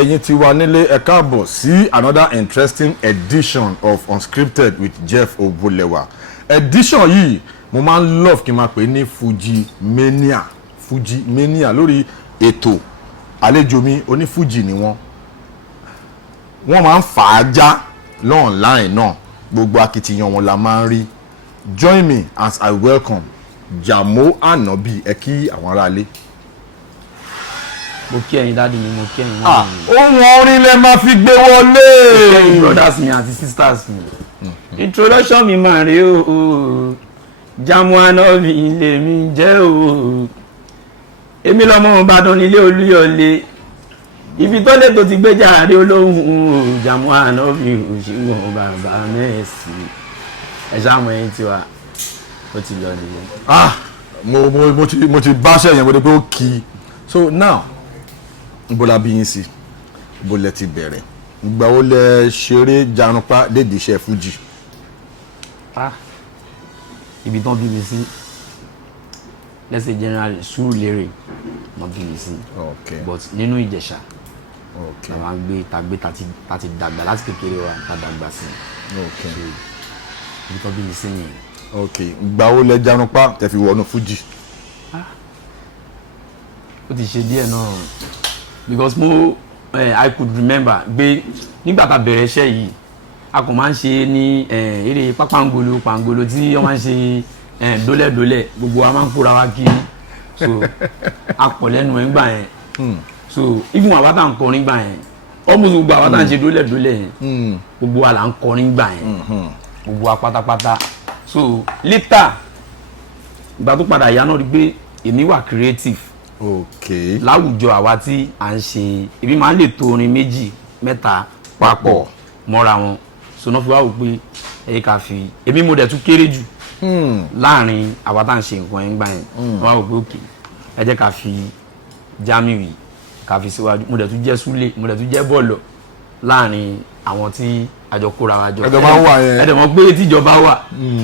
ẹ̀yin tí wà nílé ẹ káàbọ̀ sí another interesting edition of Unscripted with Jeff Obolewa. Edition yìí mo máa ń love kí n máa pè ní Fuji Mania lórí ètò àlejò mi oní Fuji ni wọ́n máa ń fà á já online náà gbogbo akitiyan wọn la máa ń rí. Join me as I welcome Jamo Anobi ẹ kí àwọn aráalé. Mo kí ẹ̀yin dáàdi mi, mo kí ẹ̀yin mọ́mì mi. Ohun orin lẹ máa fi gbé wọlé. Mo kí ẹ̀yin brothers mi àti sisters mi. Introduction mi máa rí o. Jamo Anobi lèmi jẹ́ o. Èmi lọ́mọ Ìbàdàn nílé Olúyọ̀lé. Ibi tó lè tó ti gbé jàre olóhùn o. Jamo Anobi òṣìwọ̀n bàbá mẹ́ẹ̀sì. Ẹ ṣáàmù ẹ̀yin tiwa. Ó ti lọ nìyẹn. Mo ti bá ṣe yẹn mo dé pé ó kì í. So now ibo la bí yín sí, ibo lẹ ti bẹ̀rẹ̀, ìgbà wo lẹ ṣeré jarunpa dédìí iṣẹ́ Fuji. Ibi tán bí mi sí, let's say generally Surulere wọ́n bí mi sí, but nínú Ìjẹ̀ṣà la máa ń gbé tàti dàgbà láti kékeré wa ta dàgbà sí. Ibi tán bí mi sí nìyẹn. Ìgbà wo lẹ jarunpa tẹ fi wọnú Fuji. Ó ti ṣe díẹ̀ náà because I could remember pé nígbà tá bẹ̀rẹ̀ iṣẹ́ yìí a kò máa ń ṣe ní eré pápángolo pàngolo tí wọ́n máa ń ṣe dólẹ̀dólẹ̀ gbogbo wa máa ń kóra wa kiri so a pọ̀ lẹ́nu ẹ̀ ń gbà yẹn so even àwa tá ń kọrin gbà yẹn almost gbogbo àwa tá ń ṣe dólẹ̀dólẹ̀ yẹn gbogbo wa là ń kọrin gbà yẹn gbogbo wa pátápátá so later ìgbà tó padà yá náà rí pé èmi wà creative. Láwùjọ àwa tí à ń ṣe ibi máa ń lè to orin méjì mẹ́ta papọ̀ mọ́ra wọn so náà fi wá wò pé ẹ̀yẹ ká fi èmi mo dẹ̀ tún kéré jù láàrin àwa tá à ń ṣe nǹkan ẹ̀ ń gbà yẹn wọ́n wá wò pé òkè ẹ jẹ́ ká fi Jamiu ká fi síwájú mo dẹ̀ tún jẹ́ Súlè mo dẹ̀ tún jẹ́ Bọ̀lọ̀ láàrin àwọn tí àjọ kóra wa jọ ẹ̀dẹ̀ mọ̀ pé tíjọba wà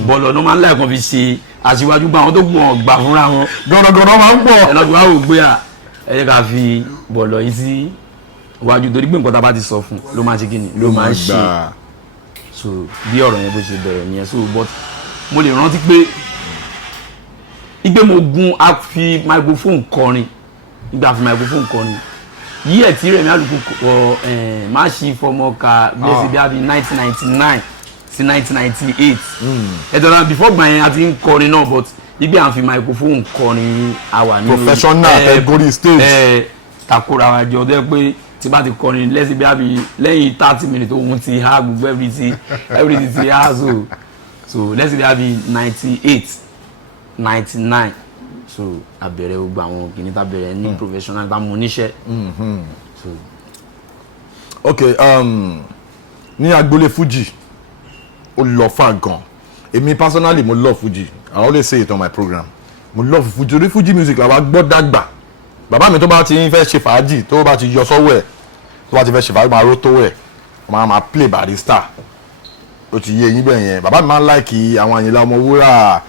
Bọ̀lọ̀ náà máa ń láìkan fi ṣe aṣíwájú gba àwọn tó gbọ́n gbà fúnra wọn gọ́nàgọ́nà máa ń pọ̀ ẹ̀lọ́dún wa wò gbé ẹ jẹ́ ká fi Bọ̀lọ̀ yìí sí iwájú torí pé nǹkan tá a bá ti sọ fún ló máa ṣe kí ni ló máa ń ṣe so bí ọ̀rọ̀ yẹn bó ṣe bẹ̀rẹ̀ nìyẹn so but mo lè rántí pé igbe mo gun a fi microphone kọrin ìgbà fi microphone kọrin yí ẹ̀ tí Rẹ̀mí Àlùkò má ṣe fọmọ ka bẹ́ẹ̀ sí bí a bí 1999 sí 1998 ẹ̀tọ́ náà before gbà yẹn a ti ń kọrin náà but ibi à ń fi microphone kọrin àwa ní professional category stage takora wa jọ tó yẹ pé tí bá ti kọrin lẹ́sìn bí a bí lẹ́yìn 30 minutes òun ti há gbogbo everything ti há so lẹ́sìn bí a bí 98 99 so abẹ̀rẹ̀ gbogbo àwọn kìíní tá bẹ̀rẹ̀ ní professional tá mú níṣẹ́. Ní agboolé Fuji ó lọ fà gan èmi personally mo love Fuji I always say it on my program mo love Fuji torí Fuji music làwa gbọ́ dàgbà bàbá mi tó bá ti fẹ́ ṣe fàájì tó bá ti yọ sọ́wọ́ ẹ̀ tó bá ti fẹ́ ṣe fàájì máa ró tó ẹ̀ máa play Barista ó ti yé yín bẹ́ẹ̀ yẹn bàbá mi máa ń like àwọn Àyìnlá Ọmọwúrà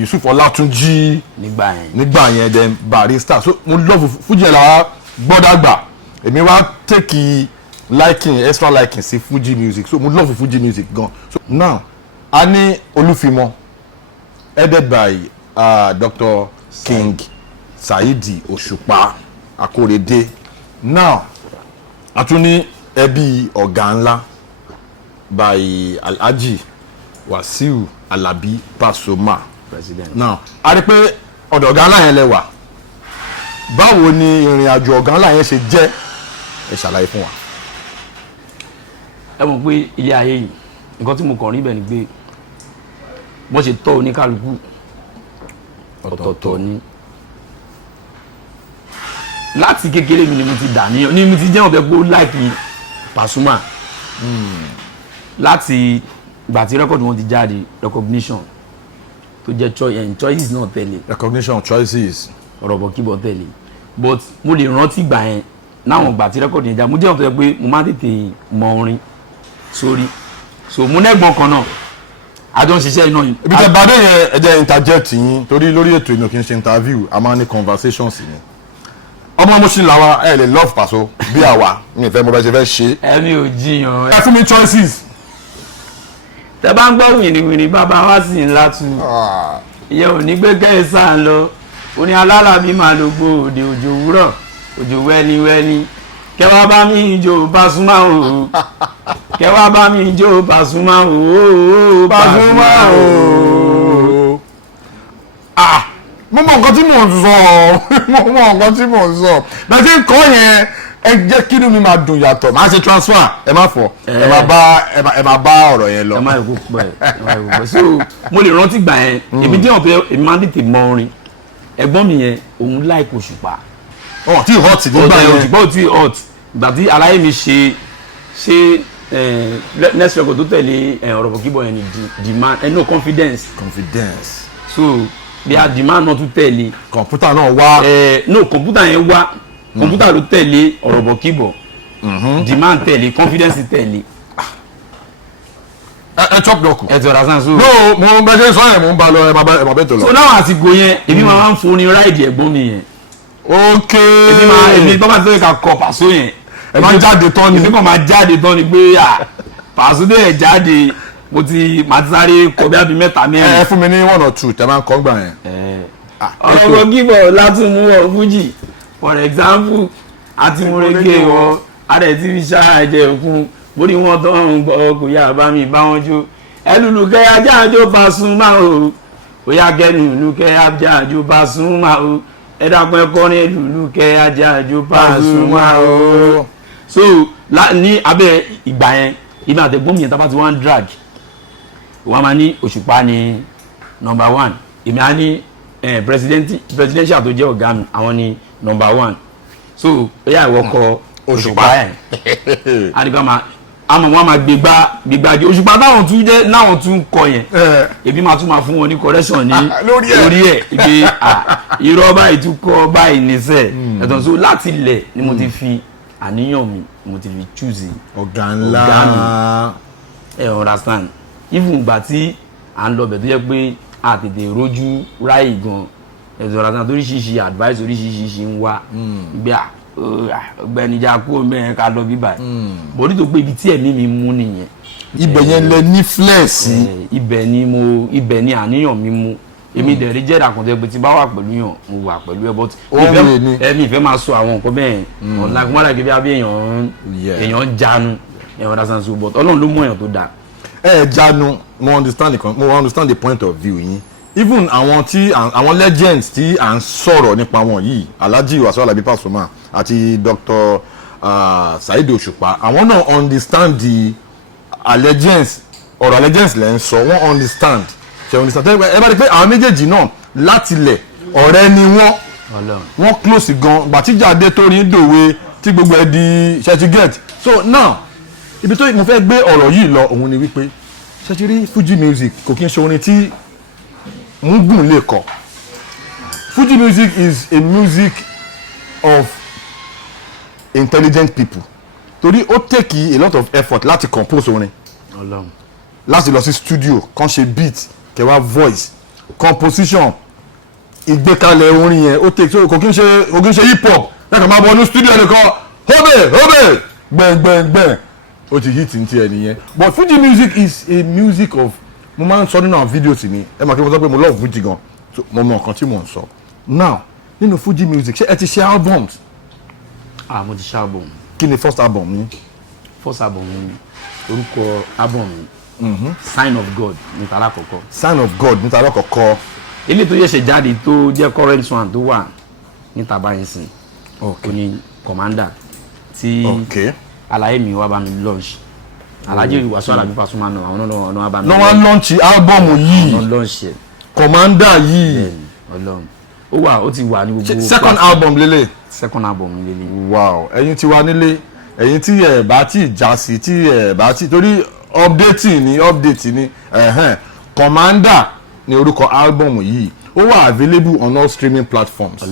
Yusuf Ọlátúnjí nígbà yẹn then Barista so mo love Fuji ẹ̀ làwa gbọ́ dàgbà èmi wá take extra liking sí Fuji music so mo love Fuji music gan so now a ní Olúfimọ headed by Dr. King Saidi Òṣùpá Akórèdé now a tún ní ẹbí ọ̀gá ńlá by Alhaji Wasiu Alabi Pasuma president now a rí pé ọ̀dọ̀ ọ̀gá ńlá yẹn lẹ́wà báwo ni ìrìn àjò ọ̀gá ńlá yẹn ṣe jẹ́ ẹ ṣàlàyé fún wa. ẹ mọ̀ pé ilé ayé yìí nǹkan tí mo kàn rí bẹ̀ ni pé wọ́n ṣe tọ́ oníkálukú ọ̀tọ̀ọ̀tọ̀ ni láti kékeré mi ni mo ti dà ní mo ti jẹ́ ọ̀bẹ pé ó láìkí Pasuma láti ìgbà tí rẹ́kọ̀dù wọn ti jáde recognition tó jẹ́ choices náà tẹ̀lé recognition choices ọ̀rọ̀ bọ̀ kíbọ̀ tẹ̀lé but mo lè rántí ìgbà yẹn náwọn ìgbà tí rẹ́kọ̀dù yẹn jáde mo jẹ́ ọ̀bẹ pé mo máa tètè mọ orin sórí so mo nẹ́gbọ̀n kan náà àjọ ń ṣiṣẹ́ iná yìí. ibi tẹ bá dé yẹn ẹ jẹ́ interject yín torí lórí ètò ìnà kì í ṣe interview a máa ní conversations ni ọmọ Mushin làwa ẹ lè love Paso bí àwa mi fẹ́ mo bẹ ṣe fẹ́ ṣe. ẹ̀mí ò jiyàn. ẹ fún mi choices. tẹ bá ń gbọ́ wìnìwìnì bàbá wa sì ń látú ìyẹn ò ní gbé kẹ́hìnsá ń lọ ó ní alálàbí máa lo gbó òde òjò òwúrọ̀ òjò wẹ́niwẹ́ni kẹwàá bá mi jó Pasuma o kẹwàá bá mi jó Pasuma o Pasuma o. mo mọ nǹkan tí mò ń sọ mo mọ nǹkan tí mò ń sọ bẹ́ẹ̀ tí ń kọ́ yẹn ẹ jẹ́ kí inú mi máa dùn yàtọ̀ máa ṣe transfer ẹ má fọ ẹ má bá ọ̀rọ̀ yẹn lọ. ẹ má yẹ kó pẹ́ so mo lè rántí gbà yẹn èmi díẹ̀ pé èmi máa ń tètè mọ orin ẹ̀gbọ́n mi yẹn òun like Òṣùpá. ọ̀ tí hot nígbà yẹn Òṣùpá ò tí hot ìgbà tí aláyé mi ṣe next record tó tẹ̀lé ọ̀rọ̀ bọ̀ kíbọ̀ yẹn ni demand no confidence. So bí a demand náà tún tẹ̀lé. kọ̀ǹpútà náà wá. no kọ̀ǹpútà yẹn wá kọ̀ǹpútà ló tẹ̀lé ọ̀rọ̀ bọ̀ kíbọ̀ demand tẹ̀lé confidence tẹ̀lé. ẹ chop dọkù. ẹ ti ọ̀rọ̀ sàn so. no mo bẹ ṣe sọ yẹn mo ń ba lọ ẹ má bẹ tó lọ. so náà àsìkò yẹn èmi máa ń fún ní ráìdì ẹ̀gbọ́n mi yẹn. ok èmi tó bá ti sọ ká kọ Paso yẹn. ẹ máa jáde tán ni. èmi kàn máa jáde tán ni pé Paso dé ẹ̀ jáde mo ti máa ti sáré kọ bí abí mẹ́ta mẹ́rin. ẹ fún mi ní 1 or 2 tẹ máa ń kọ́ gbà yẹn. ọ̀rọ̀ gíbọ̀ látúmúwọ̀ Fuji for example àtìmúrégé wọ adẹ̀ tí fi ṣáàjẹ̀ òkun bórí wọn tó ń gbọ́ kò yá bá mi bá wọn jó ẹlùlù kẹ́ ajá àjò Pasuma o kò yá kẹ́nu kẹ́ ajá àjò Pasuma o ẹ̀dàpọ̀ ẹ̀kọ́ ní ẹlùlù kẹ́ ajá àjò Pasuma o. So ní abẹ́ ìgbà yẹn ibi àtẹ̀gbọ́n mi yẹn tábà ti wá ń drag wọ́n máa ní Òṣùpá ní number 1 èmi á ní presidential tó jẹ́ ọ̀gá mi àwọn ní number 1 so ó yà ìwọ kọ Òṣùpá yẹn àdìgbà máa àmọ́ wọn máa gbégbá jẹ Òṣùpá táwọn tún jẹ́ láwọn tún kọ yẹn èmi máa tún máa fún wọn ní correction ní lórí ẹ̀ ibi irọ́ báyìí tún kọ́ báyìí níṣẹ́ ẹ̀tàn so láti ilẹ̀ ni mo ti fi àníyàn mi mo ti fi choose ọ̀gá ńlá ẹ understand even ìgbà tí à ń lọ bẹ̀ tó yẹ pé a tètè rojú ráì gan ẹ̀sùn ọ̀rọ̀ àti oríṣiríṣi advice oríṣiríṣi ń wá gbé ọ̀gbẹ́nijà kú mẹ́rin ká lọ bíbà bọ́dí tó pé ibi tí ẹ̀mí mi mú nìyẹn. ibẹ̀ yẹn lẹ ní flex. ibẹ̀ ni àníyàn mi mú èmi dẹ̀rí jẹ́ ìdàkùntẹ́ pé tí bá wà pẹ̀lú yàn mo wà pẹ̀lú ẹ but ẹ̀mí ìfẹ́ máa sọ àwọn nǹkan bẹ́ẹ̀ ọ̀la kí wọ́n dàgbé bí abẹ́ èèyàn jánu ẹ̀wọ̀n dáṣán so but Ọlọ́run ló mú èèyàn tó dáa. jánu mo understand the point of view yín even àwọn legends tí à ń sọ̀rọ̀ nípa wọn yìí Alhaji Wasiu Alabi Pasuma àti Dr. Saheed Òṣùpá àwọn náà understand the allegiance ọ̀rọ̀ allegiance lẹ́ ń sọ wọ́n understand ṣe understand ẹ bá rí pé àwọn méjèèjì náà láti lẹ̀ ọ̀rẹ́ ni wọ́n close gan gbàtíjáde tó rí dòwe tí gbogbo ẹ di ṣẹ́tí get so now ibi tó mo fẹ́ gbé ọ̀rọ̀ yìí lọ òun ni wípé ṣẹ́tí rí Fuji music kò kí n ṣe orin tí Mugun lè kọ. Fuji music is a music of intelligent people. Torí ó take a lot of effort láti compose orin. Láti lọ sí studio, kàn ṣe beat, kẹwàá voice, composition, ìgbékalẹ̀ orin yẹn ó take so kò kí n ṣe hip hop. Lẹ́kàn máa bọ̀ ní studio nìkan hobe gbẹ̀ngbẹ̀ngbẹ̀ ó ti hit ní tiẹ̀ nìyẹn. But Fuji music is a music of mo máa ń sọ nínú àwọn fídíò tì mí ẹ máa kí mo sọ pé mo love Fuji gan so mo mọ nǹkan tí mo ń sọ now nínú Fuji music ṣé ẹ ti ṣe albums. mo ti ṣe album. kí ni first album mi. first album mi orúkọ album mi Sign of God níta alákọ̀ọ́kọ́. Sign of God níta alákọ̀ọ́kọ́. ilé tó yẹ̀ṣẹ̀ jáde tó jẹ́ current one tó wà níta báyìí sìn. okay. ní Commander tí àlàyé mi wá bá mi launch. Alhaji Wasiu Alabi Pasuma náà àwọn náà wá bá mi. náà wá launch album yìí. náà launch ẹ̀. Commander yìí. Ọlọ́run ó ti wà ní gbogbo. second album lélẹ̀. second album lélẹ̀. wow ẹ̀yin ti wà nílé ẹ̀yin tí ẹ̀ bá ti já sí tí ẹ̀ bá ti torí update ni Commander ni orúkọ album yìí ó wà available on all streaming platforms.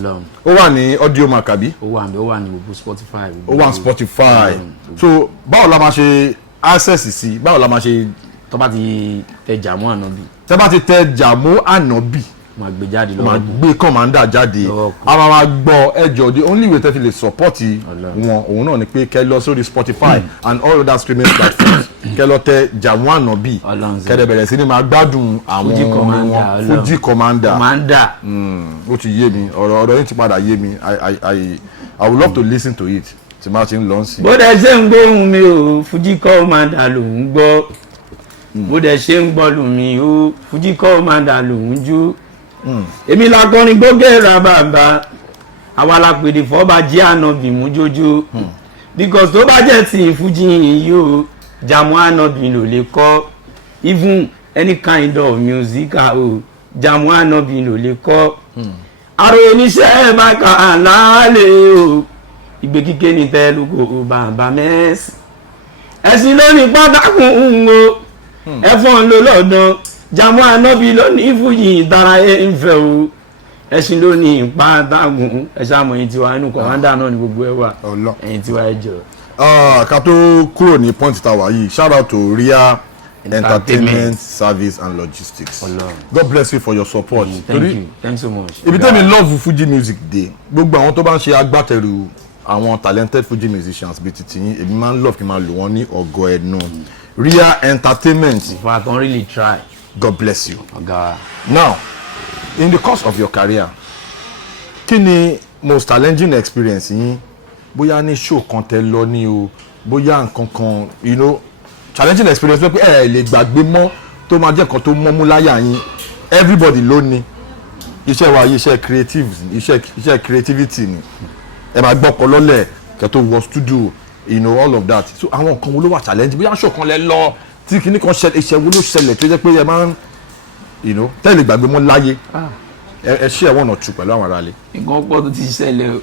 ó wà ní Audiomack àbí. ó wà ní gbogbo Spotify. ó wà ní Spotify. so báwo la máa ṣe access sí báwo la máa ṣe. tó bá ti tẹ Jamo Anobi. tẹ́ bá ti tẹ Jamo Anobi máa gbé jáde lọ́wọ́ máa gbé commander jáde a máa gbọ́ ẹjọ́ the only way tẹ́ fi lè support wọn òun náà ni pé kẹ́ lọ sórí Spotify and all other streaming platforms kẹ́ lọ tẹ Jamo Anobi kẹ́ dẹ̀ bẹ̀rẹ̀ sí ni máa gbádùn àwọn orin wọn Fuji commander ó ti yé mi ọ̀rọ̀ yín ti padà yé mi I would love to listen to it tí máa ti ń lọ sí. bó dẹ̀ ṣe ń gbóhùn mi o Fuji commander ló ń gbọ́ bó dẹ̀ ṣe ń gbọ́ lù mí o Fuji commander ló ń jó èmi la kọrin gbógẹ́ra bàbá àwa la pèdè fọ́ba jí Anobi mú jójó because tó bá jẹ́ ti Fuji yìí o Jamo Anobi ló lè kọ́ even any kind of music o Jamo Anobi ló lè kọ́ àrò oníṣẹ́ bá kà á lálẹ́ o ìgbé kíké ní tẹ́lúkò bàbá mẹ́sì ẹ̀sìn lónìí pátákùn o ẹ̀fọ́n ló lọ́dọ̀ Jamo Anobi lónìí Fuji ìtara ń fẹ́ o ẹ̀sìn lónìí pátákùn ẹ̀sìn àmọ́ ẹ̀yìn tiwa inú kọ̀wándà náà ni gbogbo ẹ̀ wà ẹ̀yìn tiwa ẹ̀ jọ. ká tó kúrò ní point tower yìí shout out to Ria Entertainment Service and Logistics. God bless you for your support. Thank you. Thanks so much. Ibi tẹ́mi love Fuji music day gbogbo àwọn tó bá ń ṣe agbátẹrù àwọn talented Fuji musicians bíi titi yín èmi máa ń love kí n máa lò wọ́n ní ọgọ́ ẹnu Ria Entertainment. In fact, I don't really try. God bless you. God. Now, in the course of your career, kí ni most challenging experience yín bóyá ní show kan tẹ́ lọ ní o bóyá nǹkan kan challenging experience pé ẹ lè gbàgbé mọ́ tó máa jẹ́ kan tó mọ́mú láyà yín everybody ló ní iṣẹ́ wa yìí iṣẹ́ creativity ni ẹ máa gbọ́ ọkọ̀ lọ́lẹ̀ kẹ́ tó wọ studio all of that so àwọn nǹkan wo ló wà challenge bóyá show kan lẹ lọ tí kinní kan iṣẹ́ wo ló ṣẹlẹ̀ tó jẹ́ pé ẹ máa ń tẹ́lẹ̀ gbàgbé mọ́ láyé ẹ ṣe ẹ̀wọ̀n ọ̀tún pẹ̀lú àwọn ará ilé. nǹkan pọ̀ tó ti ṣẹlẹ̀ o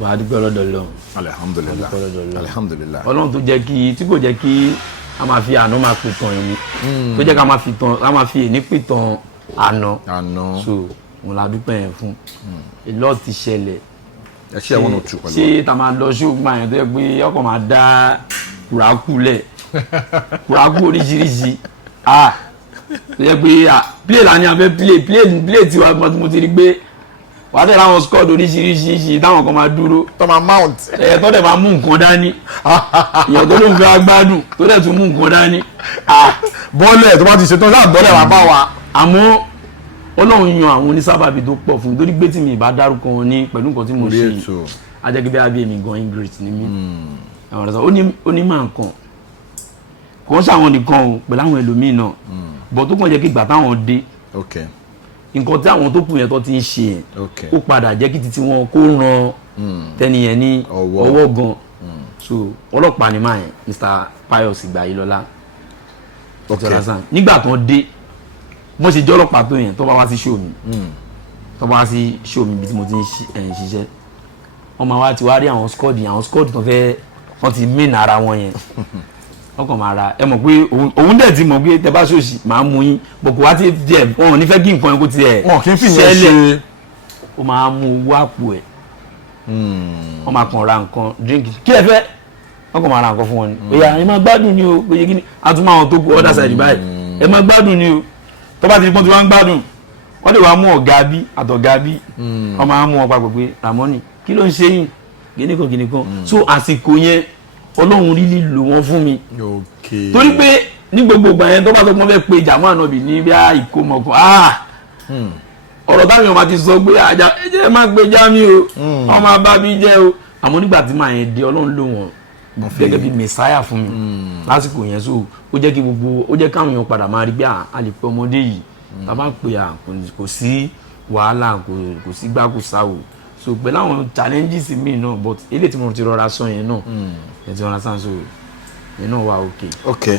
bá a dúpẹ́ lọ́dọ̀ lọ. alihamudulilayi. ọlọ́run tó jẹ́ kí tí kò jẹ́ kí a máa fi àná máa pìtàn ẹni tó jẹ́ ká máa fi èní pìtàn àná so wọn la dúpẹ́ yẹn fún èlò ti ṣẹlẹ̀. ẹ ṣe ẹ̀wọ̀n ọ̀tún pẹ̀lú. ṣé ta máa lọ ṣóògùn àyàn tó yẹ pé ọkọ̀ máa dá kùrákù lẹ̀ kùrákù oríṣiríṣi tó yẹ pé play la ní abẹ́ play tiwa mo ti rí gbé wàá tẹ̀lé àwọn squad oríṣiríṣi táwọn kan máa dúró tó máa mount tó dẹ̀ máa mú nǹkan dání èèyàn tó ló ń fẹ́ agbádùn tó dẹ̀ tún mú nǹkan dání. bọ́ọ̀lẹ̀ tó bá ti ṣetán sáà bọ́ọ̀lẹ̀ wà bá wa. àmọ́ Ọlọ́run yan àwọn onísábàbí tó pọ̀ fún mi torí pé tí mi ìbá dárúkọ wọn ní pẹ̀lú nǹkan tí mo ṣe ajẹ́gbẹ́ abẹ́ mi gan ingrid ni mí àwọn ọ̀rẹ́ sọ ó ní máa nǹkan kò ń ṣàwọn nìkan o pẹ̀lú àwọn ẹlòmíì náà bọ̀ tó kàn jẹ́ kí ìgbà táwọn dé nǹkan tí àwọn tó kù yẹn tó ti ń ṣe yẹn ó padà jẹ́ kí titi wọn kó ran tẹniyẹn ní ọwọ́ gan so ọlọ́pàá ni máa yẹn Mr. Pius Igbayilọ́lá nígbà tó dé mo ṣe jẹ́ ọlọ́pàá tó yẹn tó bá wá sí show mi bí tí mo ti ń ṣiṣẹ́ wọ́n máa wá ti wá rí àwọn squad tó fẹ́ wọ́n ti main ara wọn yẹn ọkàn máa ra ẹ mọ̀ pé òun dẹ̀ ti mọ̀ pé tẹ bá ṣòṣì máa mú yín bọ̀kọ̀ wá ti díẹ̀ wọn ò ní fẹ́ kí nǹkan yẹn kó tiẹ̀ ṣẹlẹ̀ ó máa mú owó àpò ẹ̀ wọ́n máa kàn ra nǹkan drink kí ẹ fẹ́ wọ́n kàn máa ra nǹkan fún wọn ni òyà ẹ máa gbádùn ni o péye kí ni a tún máa wọn tó kú other side báyìí ẹ máa gbádùn ni o tó bá ti di pọ́n tí wọ́n ń gbádùn wọ́n lè wá mú ọ̀gá bí àtọ̀gá bí wọ́n máa mú wọn papọ̀ pé Ramoni kí ló ń ṣe yín gíníkan so àsìkò yẹn Ọlọ́run rí lílo wọn fún mi torí pé ní gbogbo ìgbà yẹn tó bá sọ pé wọ́n fẹ́ pe Jamo Anobi ní bí ìkómọ kan ọ̀rọ̀ táwọn èèyàn máa ti sọ pé ẹjẹ́ máa pe Jami o wọ́n máa bá mi jẹ́ o àmọ́ nígbà tí màá yẹn dé Ọlọ́run lò wọ́n gẹ́gẹ́ bí mẹ̀sáyà fún mi lásìkò yẹn so ó jẹ́ káwọn èèyàn padà máa rí bí a lè pe ọmọdé yìí tá a bá pè kò sí wàhálà kò sí gbá kò sáwò so pẹ̀lú àwọn challenges mi náà but eléyìí tí mo ti rọra sọ yẹn náà ẹ ti understand so yẹn náà wà okay.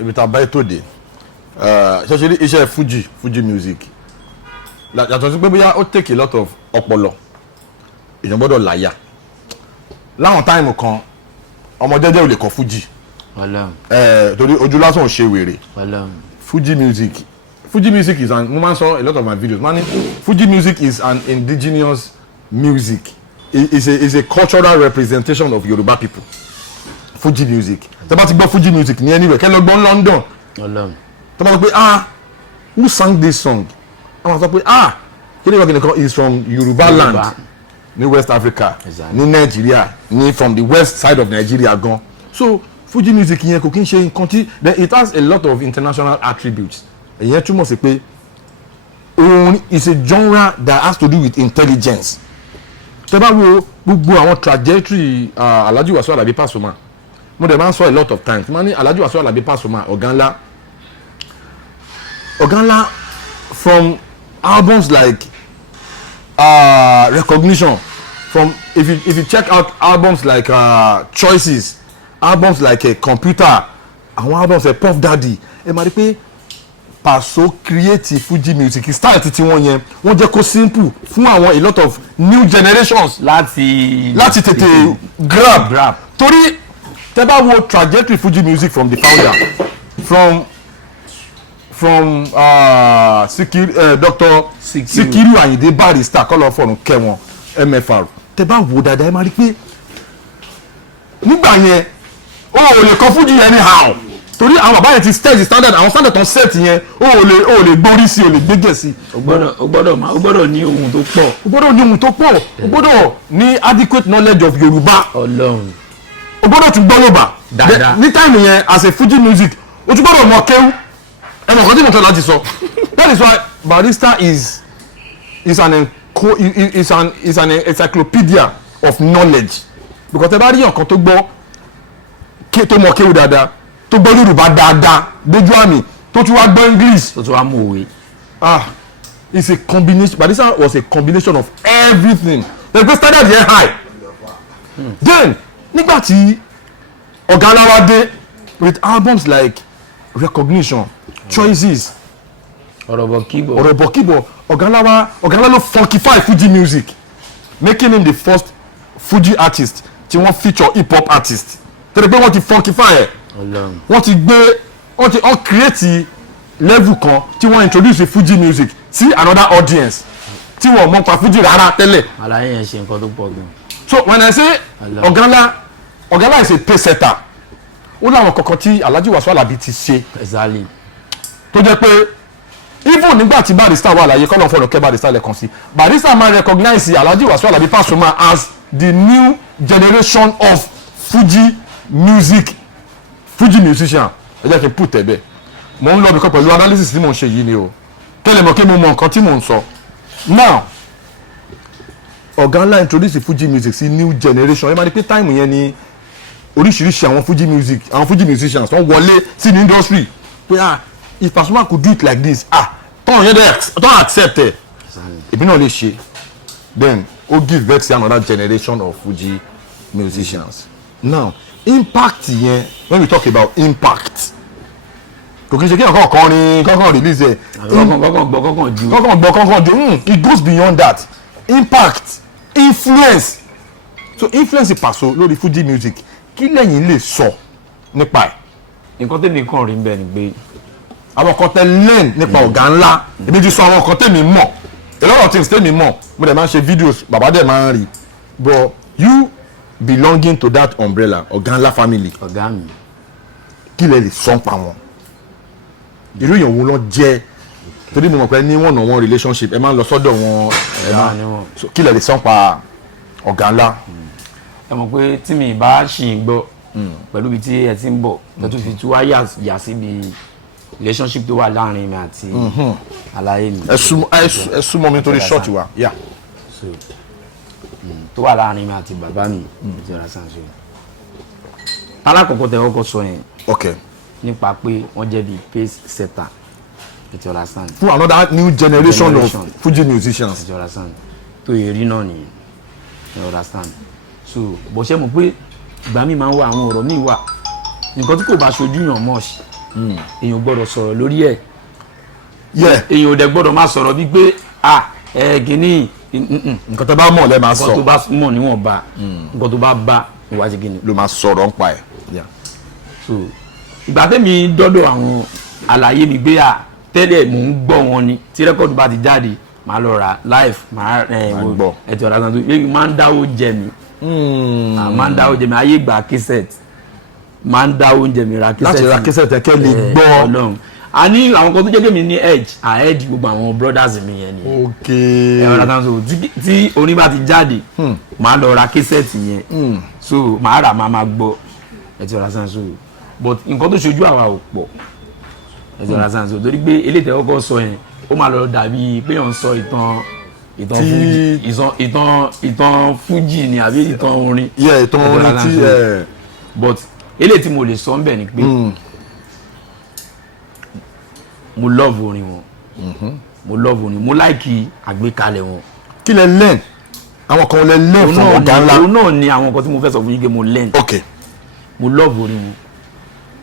ibi tá a bá ètò dé ṣẹṣẹ iṣẹ́ Fuji music yàtọ̀ sí pé bóyá ó take a lot of ọpọlọ èèyàn gbọ́dọ̀ láyà láwọn táìmù kan ọmọ jẹ́jẹ́ ò lè kọ Fuji torí ojú lásán ò ṣe wèrè Fuji music is an mo máa ń sọ a lot of my videos man Fuji music is an indigenous music is a cultural representation of Yoruba people Fuji music tẹ́ bá ti gbọ́ Fuji music ní anywhere kẹ́ lọ gbọ́ London tẹ́ bá sọ pé who sang this song àwọn sọ pé kí ni is from Yoruba land ní West Africa ní Nigeria ní from the west side of Nigeria gan so Fuji music yẹn kò kí n ṣe nǹkan tí then it has a lot of international attributes ìyẹn túmọ̀ sí pé òun is a genre that has to do with intelligence tẹ́ bá wo gbogbo àwọn trajectory Alhaji Wasiu Alabi Pasuma mo dẹ̀ máa ń sọ a lot of times mo ní Alhaji Wasiu Alabi Pasuma ọ̀gá ńlá from albums like Recognition from if you check out albums like Choices albums like Computer àwọn albums like Puff Daddy ẹ máa rí pé Paso create Fuji music style titi wọn yẹn wọ́n jẹ́ kó simple fún àwọn a lot of new generations láti tètè grab torí tẹ́ bá wo trajectory Fuji music from the founder from Dr. Sikiru Ayinde Barista kọ́lọ́ fọ̀rùn kẹwọn MFR tẹ́ bá wo dáadáa ẹ máa rí pé nígbà yẹn o ò lè kọ Fuji yẹn anyhow torí àwọn bàbá yẹn ti stage standard àwọn standard tán set yẹn o ò lè gbórí sí o lè gbégẹ̀ sí. o gbọ́dọ̀ ní ohun tó pọ̀. o gbọ́dọ̀ ní adequate knowledge of Yorùbá. Ọlọ́run. o gbọ́dọ̀ tún gbọ́ Yorùbá. dáadáa ní time yẹn as a Fuji music o tún gbọ́dọ̀ mọ̀ kéwú ẹ mọ̀ kàn tí mo tọ́ láti sọ that is why Barista is an encyclopedia of knowledge because tẹ bá rí ọ̀kan tó gbọ́ tó mọ̀ kéwú dáadáa tó gbọ́ Yorùbá dáadáa lójú àmì tó tún wá gbọ́ English tó tún wá mú òwe. It's a combination Barista was a combination of everything the first standard yẹn high then nígbà tí ọ̀gá aláwa dé with albums like Recognition Choices ọ̀rọ̀bọ̀ kíbọ̀ ọ̀gá aláwa ló funkify Fuji music making him the first Fuji artist tí wọ́n feature hip hop artist tẹ́lẹ̀ pé wọ́n ti funkify ẹ̀ wọ́n ti create level kan tí wọ́n introduce Fuji music sí another audience tí wọ́n mọ̀ pa Fuji rárá tẹ́lẹ̀. àlàyé yẹn ṣe nǹkan tó pọ̀ gan. so when I say ọ̀gánlá is a pace setter ó láwọn kankan tí Alhaji Wasiu Alabi ti ṣe tó jẹ́ pé even nígbà tí Barista wà láyé kọ́lọ̀ fọ̀rọ̀ kẹ́ Barista lẹ́ẹ̀kan sí Barista máa recognize Alhaji Wasiu Alabi Pasuma as the new generation of Fuji musician ẹ jẹ́ kí n put ẹ̀ bẹ́ẹ̀ mo ń lọ bìkan pẹ̀lú analysis tí mo ń ṣe yìí ni o tẹ́lẹ̀ mọ̀ kí mo mọ nǹkan tí mo ń sọ now ọ̀gá ńlá introduce Fuji music sí new generation ẹ máa ní pé time yẹn ni oríṣiríṣi àwọn Fuji musicians wọ́n wọlé sí ní industry pé if Pasuma could do it like this tọ́wọ̀n yẹn don't accept ẹ̀ èmi náà lè ṣe then ó give birth to another generation of Fuji musicians now impact yẹn when we talk about impact kò kí n ṣe kí ọkọ kọrin kọkàn release ẹ kọkàn gbọ́ ju it goes beyond that impact influence so influence Paso lórí Fuji music kí lẹ́yìn lè sọ nípa ẹ̀. nǹkan tẹ́mi kàn rí bẹ́ẹ̀ ni pé àwọn kan tẹ́ learn nípa ọ̀gá ńlá èmi ti sọ àwọn kan tẹ́mi mọ̀ a lot of things tẹ́mi mọ̀ mo dẹ̀ máa ń ṣe videos bàbá dẹ̀ máa ń rí but you belonging to that umbrella ọ̀gá ńlá family ọ̀gá mi kí lẹ lè sọ pa wọn irú èèyàn wo ló jẹ́ torí mo mọ̀ pé ní one on one relationship ẹ máa ń lọ sọ́dọ̀ wọn kí lẹ lè sọ pa ọ̀gá ńlá. ẹ mọ̀ pé tí mi bá ṣì ń gbọ́ pẹ̀lú ibi tí ẹ ti ń bọ̀ ẹ tún fi tú wá yà síbi relationship tó wà láàrin mi àti àlàyé mi. ẹ súnmọ́ mi nítorí ṣọ́ọ̀tì wa. tó wà láàrin mi àti bàbá mi ti ra sàn ṣe. alákọ̀ọ́kọ́ tẹ ọkọ̀ sọ yẹn nípa pé wọ́n jẹ́ bíi pace setter ti ra sàn. fún another new generation of Fuji musicians. ti ra sàn tó yẹ rí náà nìyẹn ti ra sàn. so bó ṣe mọ̀ pé ìgbà mi máa ń wá àwọn ọ̀rọ̀ mi wà nǹkan tí kò bá ṣojú yàn mọ́ èèyàn gbọ́dọ̀ sọ̀rọ̀ lórí ẹ̀ èèyàn ò dẹ̀ gbọ́dọ̀ máa sọ̀rọ̀ bíi pé gíní nǹkan tó bá mọ̀ lẹ́ máa sọ nǹkan tó bá mọ̀ níwọ̀n bá nǹkan tó bá bá ìwádìí gíní ló máa sọ̀rọ̀ nípa ẹ̀. so ìgbà tẹ́mi dọ́dọ̀ àwọn àlàyé mi gbé tẹ́lẹ̀ mò ń gbọ́ wọn ni tí rẹ́kọ̀dù bá ti jáde màá lọ ra live màá gbọ́ ẹ̀tọ́ ọ̀rá kan tó yẹ máa ń dáwó jẹ mi máa ń dáwó jẹ mi ayé gbà kẹsẹ̀t máa ń dáwó jẹ mi ra kẹsẹ̀t láti ra kẹsẹ̀t kẹ́ lè gbọ́ Ọlọ́run a ní àwọn kan tó jẹ́ kémi ní edge ahead gbogbo àwọn brothers mi yẹn ni. ok ẹ ọ̀rọ̀ tán so tí orin bá ti jáde màá lọ ra késẹ̀tì yẹn so màá rà máa gbọ́ ẹ ti ọ̀rọ̀ tán so but nǹkan tó ṣojú àwa ò pọ̀ ẹ ti ọ̀rọ̀ tán so torí pé eléyìí tẹ́ kọ́kọ́ sọ yẹn ó máa lọ dàbí pé yàn ń sọ ìtàn Fuji ni àbí ìtàn orin. ìtàn orin tí but eléyìí tí mo lè sọ ń bẹ̀ ni pé mo love orin wọn mo love orin mo like àgbékalẹ̀ wọn. kí lẹ learn àwọn kan lẹ learn fún ọ̀gá ńlá. òun náà ni àwọn nǹkan tí mo fẹ́ sọ fún yín pé mo learn. ok mo love orin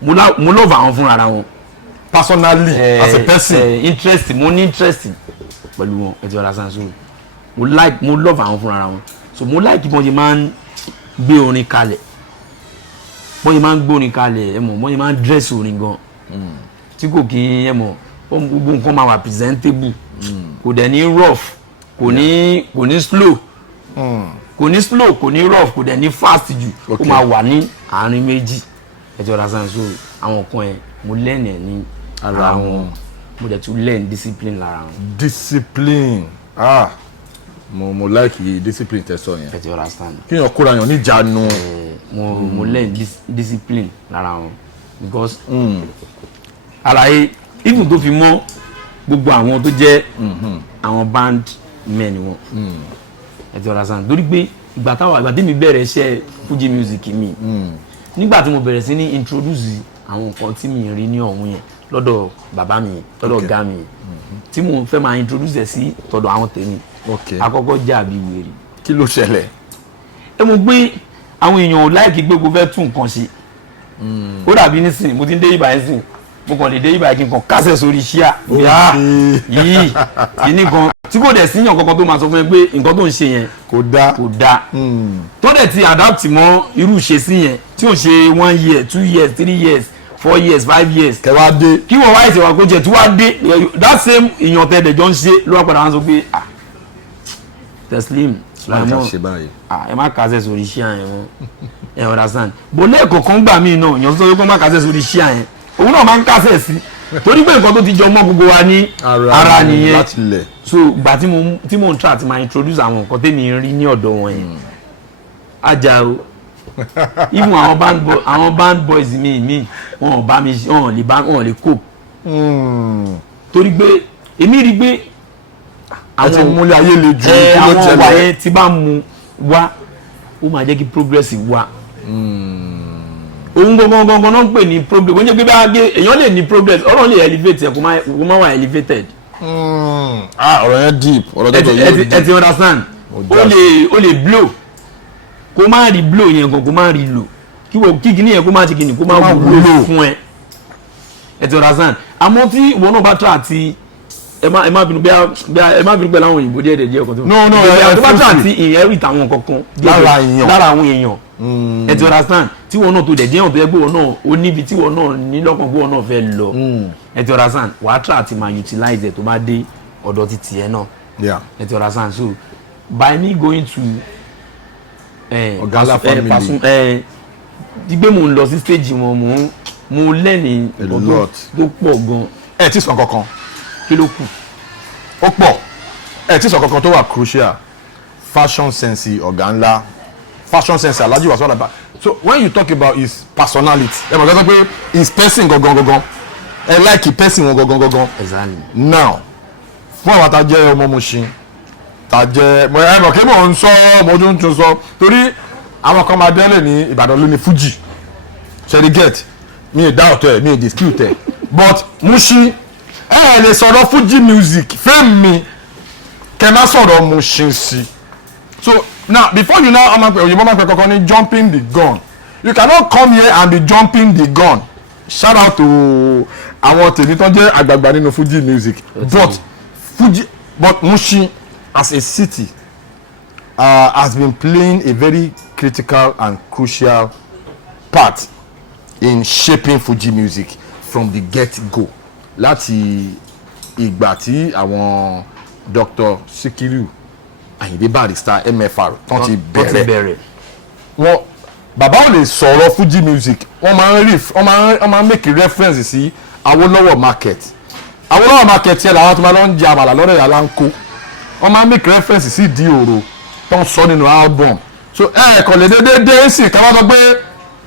wọn mo love àwọn fúnra wọn. personally as a person. interest mo ní interest pẹ̀lú wọn ẹ ti ọ̀la san so mo love àwọn fúnra wọn so mo like bọ́n ṣe máa ń gbé orin kalẹ̀ bọ́n ṣe máa ń gbé orin kalẹ̀ ẹ mọ̀ bọ́n ṣe máa ń dress orin gan tí kò kí ẹ mọ̀ gbogbo nǹkan máa wà presentable kò dẹ̀ ní rough kò ní slow kò ní rough kò dẹ̀ ní fast jù ó máa wà ní àárín méjì ẹ ti ọ̀la san so àwọn kan ẹ mo learn ẹ ní ara wọn mo dẹ̀ tún learn discipline lára wọn. discipline mo like discipline tẹsán yẹn. ẹ ti understand. kí yàn kóra yàn níjànú. mo learn discipline lára wọn because àlàyé even tó fi mọ́ gbogbo àwọn tó jẹ́ àwọn band men wọn ẹ ti understand torí pé ìgbà tí mi bẹ̀rẹ̀ iṣẹ́ Fuji music mi nígbà tí mo bẹ̀rẹ̀ sí ní introduce àwọn nǹkan tí mi rí ní ọ̀hún yẹn lọ́dọ̀ bàbá mi lọ́dọ̀ ọ̀gá mi tí mo fẹ́ máa introduce ẹ̀ sí tọ̀dọ̀ àwọn tèmi àkọ́kọ́ jẹ́ àbí wèrè. kí ló ṣẹlẹ̀. ẹ mo gbé àwọn èèyàn ò láìkí pé kò fẹ́ tún nǹkan ṣe ó dàbí nísìnyí mo ti ń dé ibà yẹn sìn mo kàn lè dé ibà kí n kàn kásẹ̀ sórí ṣíà yìí kìíní kan tí kò dẹ̀ síyàn kankan tó máa sọ fún ẹ pé nǹkan tó ń ṣe yẹn kò dáa tó dẹ̀ ti adapt mọ́ irú ìṣesí yẹn tí ò ṣe 1 year 2 years 3 years 4 years 5 years kẹwàá dé kí wọ́n wá ìṣèwà kó jẹ tí wàá dé that same èèyàn tẹ́lẹ̀ jọ ń ṣe ló wá padà wá sọ pé Teslim ẹ má kásẹ̀ sórí iṣẹ́ àyẹn wọn ẹ understand bó lẹ́ẹ̀kọ̀ọ̀kan gbà mí náà èèyàn sọ pé má kásẹ̀ sórí iṣẹ́ àyẹn òun náà máa ń kásẹ̀ sí torí pé nǹkan tó ti jọ mọ́ gbogbo wa ní ara nìyẹn so ìgbà tí mo ń try àti máa introduce àwọn nǹkan tẹ́mi rí ní ọ̀dọ̀ wọn yẹn ajá o even àwọn band boys mi wọn bá mi wọn lè cope torí pé èmi rí pé àwọn múlẹ̀ ayé le ju àwọn ọwà yẹn tí bá mu wá ó máa jẹ́ kí progress wá ohun gangan náà ń pè ní progress wọ́n jẹ́ pé bá gé èèyàn lè ní progress ọ̀rọ̀ lè elevate ẹ̀ kó má wà elevated. ọ̀rọ̀ yẹn deep ọ̀rọ̀ tó yẹ deep ẹ ti understand ó lè blow kó má rí blow yẹn gan kó má rí lò kí kìíní yẹn kó má ti kìíní kó má wúlò fún ẹ ti understand àmọ́ tí ìwọ náà bá tà àti ẹ má bínú pẹ̀lú àwọn òyìnbó díẹ̀ díẹ̀ ọkọ̀ tó tó bá tà àti inherit àwọn kankan lára àwọn èèyàn ẹ ti understand tí wọn náà tó dẹ̀ díẹ̀ tó yẹ pé wọn náà ó níbi tí wọn náà ní lọ́kàn pé wọn náà fẹ́ lọ ẹ ti understand wàá tà àti máa utilize ẹ tó bá dé ọ̀dọ̀ ti tiẹ̀ náà ẹ ti understand so by me going to Ọ̀gálá family dígbé mo ń lọ sí stage wọn mo lẹ́ni ọdún tó pọ̀ gan. ẹ ti sọ kankan kí ló kù. ó pọ̀ ẹ ti sọ kankan tó wà crucial fashion sense ọ̀gá ńlá fashion sense Alhaji Wasiu Alaba so when you talk about his personality ẹ mọ̀ sọ pé his person gangan ẹ like person wọn gangan. exactly. now fún àwọn tá jẹ́ ọmọ Mushin tá jẹ́ ẹ mọ̀ kí mò ń sọ mo tún sọ torí àwọn kan máa dẹ́lẹ̀ ní Ìbàdàn ló ní Fuji ṣẹ́rí get mi ì dá ọ̀tọ̀ ẹ̀ mi ì dispute ẹ̀ but Mushin ẹ lè sọ̀rọ̀ Fuji music fẹ́mi mi kẹ́ má sọ̀rọ̀ Mushin sí so now before you now òyìnbó máa ń pẹ́ kankan ní jumping the gun you cannot come here and be jumping the gun shout out to àwọn tèmi tó jẹ́ àgbààgbà nínú Fuji music but Mushin as a city has been playing a very critical and crucial part in shaping Fuji music from the get-go láti ìgbà tí àwọn Dr. Sikiru Ayinde Barista MFR tán ti bẹ̀rẹ̀ bàbá ò lè sọ̀rọ̀ Fuji music wọ́n máa ń make reference sí Awolowo market yẹn làwọn tó máa lọ ń jẹ àmàlà lọ́rẹ̀ yàrá ń kó wọ́n máa make reference sí di òrò tó ń sọ nínú album so kò lè dédé sí ká bá sọ pé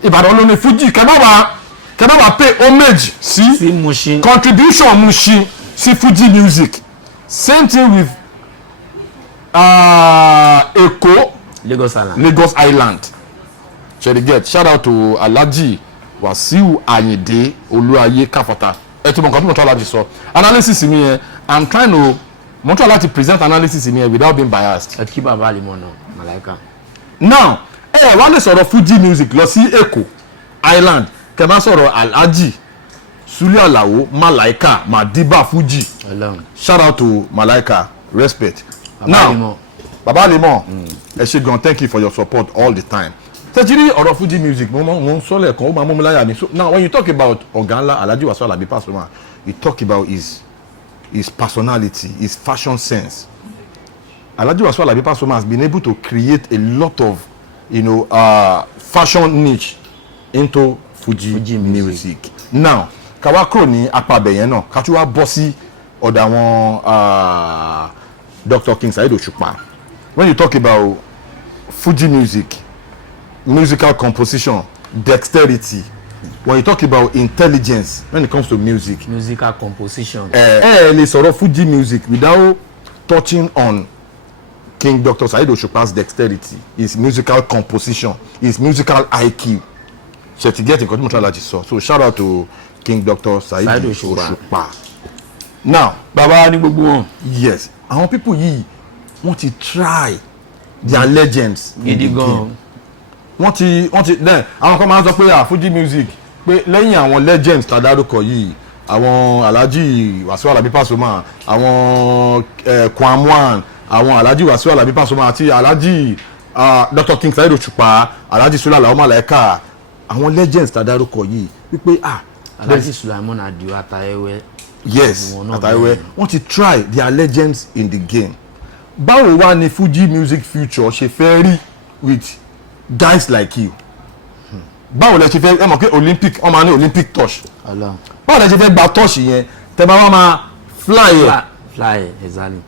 Ìbàdàn ló ní Fuji kẹ́ bá wà pay homage sí Mushin contribution Mushin sí Fuji music same thing with Èkó Lagos Island get shout out to Alhaji Wasiu Ayinde Olúayé Káfọ́tà ẹ tún mọ nǹkan tí mo tọ́ láti sọ analysis mi yẹn I'm trying to mo tọ́ láti present analysis mi yẹn without being biased. ẹ kí bàbá àlèmọ́ náà Màláíkà. now wá lè sọ̀rọ̀ Fuji music lọ sí Èkó Island kẹ́ máa sọ̀rọ̀ Alhaji Sule Alao Màláíkà Madiba Fuji shout out to Màláíkà respect. Now bàbá àlèmọ́ ẹ ṣé gan thank you for your support all the time. Tẹ́tìrí ọ̀rọ̀ Fuji music mo ń sọ lẹ́ẹ̀kan ó máa mú mi láyà mi so now when you talk about ọ̀gá ńlá Alhaji Wasiu Alabi Pasuma you talk about his personality his fashion sense. Alhaji Wasiu Alabi Pasuma has been able to create a lot of fashion niche into Fuji music. Now káwá kúrò ní apá abẹ̀yẹn náà ká tún wá bọ́ sí ọ̀dọ̀ àwọn Dr. King Saheed Òṣùpá. When you talk about Fuji musical composition, dexterity, when you talk about intelligence when it comes to musical composition lè sọ̀rọ̀ Fuji music without touching on King Dr. Saheed Òṣùpá's dexterity, his musical composition, his musical IQ. ṣe ti get nǹkan tí mo try láti sọ so shout out to King Dr. Saheed Òṣùpá. Now bàbá ní gbogbo wọn. yes àwọn people yìí wọ́n ti try their legends gidi gan. wọ́n ti then àwọn kan máa ń sọ pé Fuji music pé lẹ́yìn àwọn legends tàdárúkọ yìí àwọn Alhaji Wasiu Alabi Pasuma àwọn Kwamwan àwọn Alhaji Wasiu Alabi Pasuma àti Alhaji Dr. King Saheed Òṣùpá Alhaji Sule Alao Màláíkà àwọn legends tàdárúkọ yìí wípé Alhaji Sulaiman Adio Ataewe. yes Ataewe wọ́n ti try their legends in the game. Báwo wá ni Fuji music future ṣe fẹ́ rí with guys like you? Báwo lẹ ṣe fẹ́ ẹ mọ̀ pé Olympic wọ́n máa ní Olympic touch. Báwo lẹ ṣe fẹ́ gba touch yẹn tẹ bá wá máa fly exactly.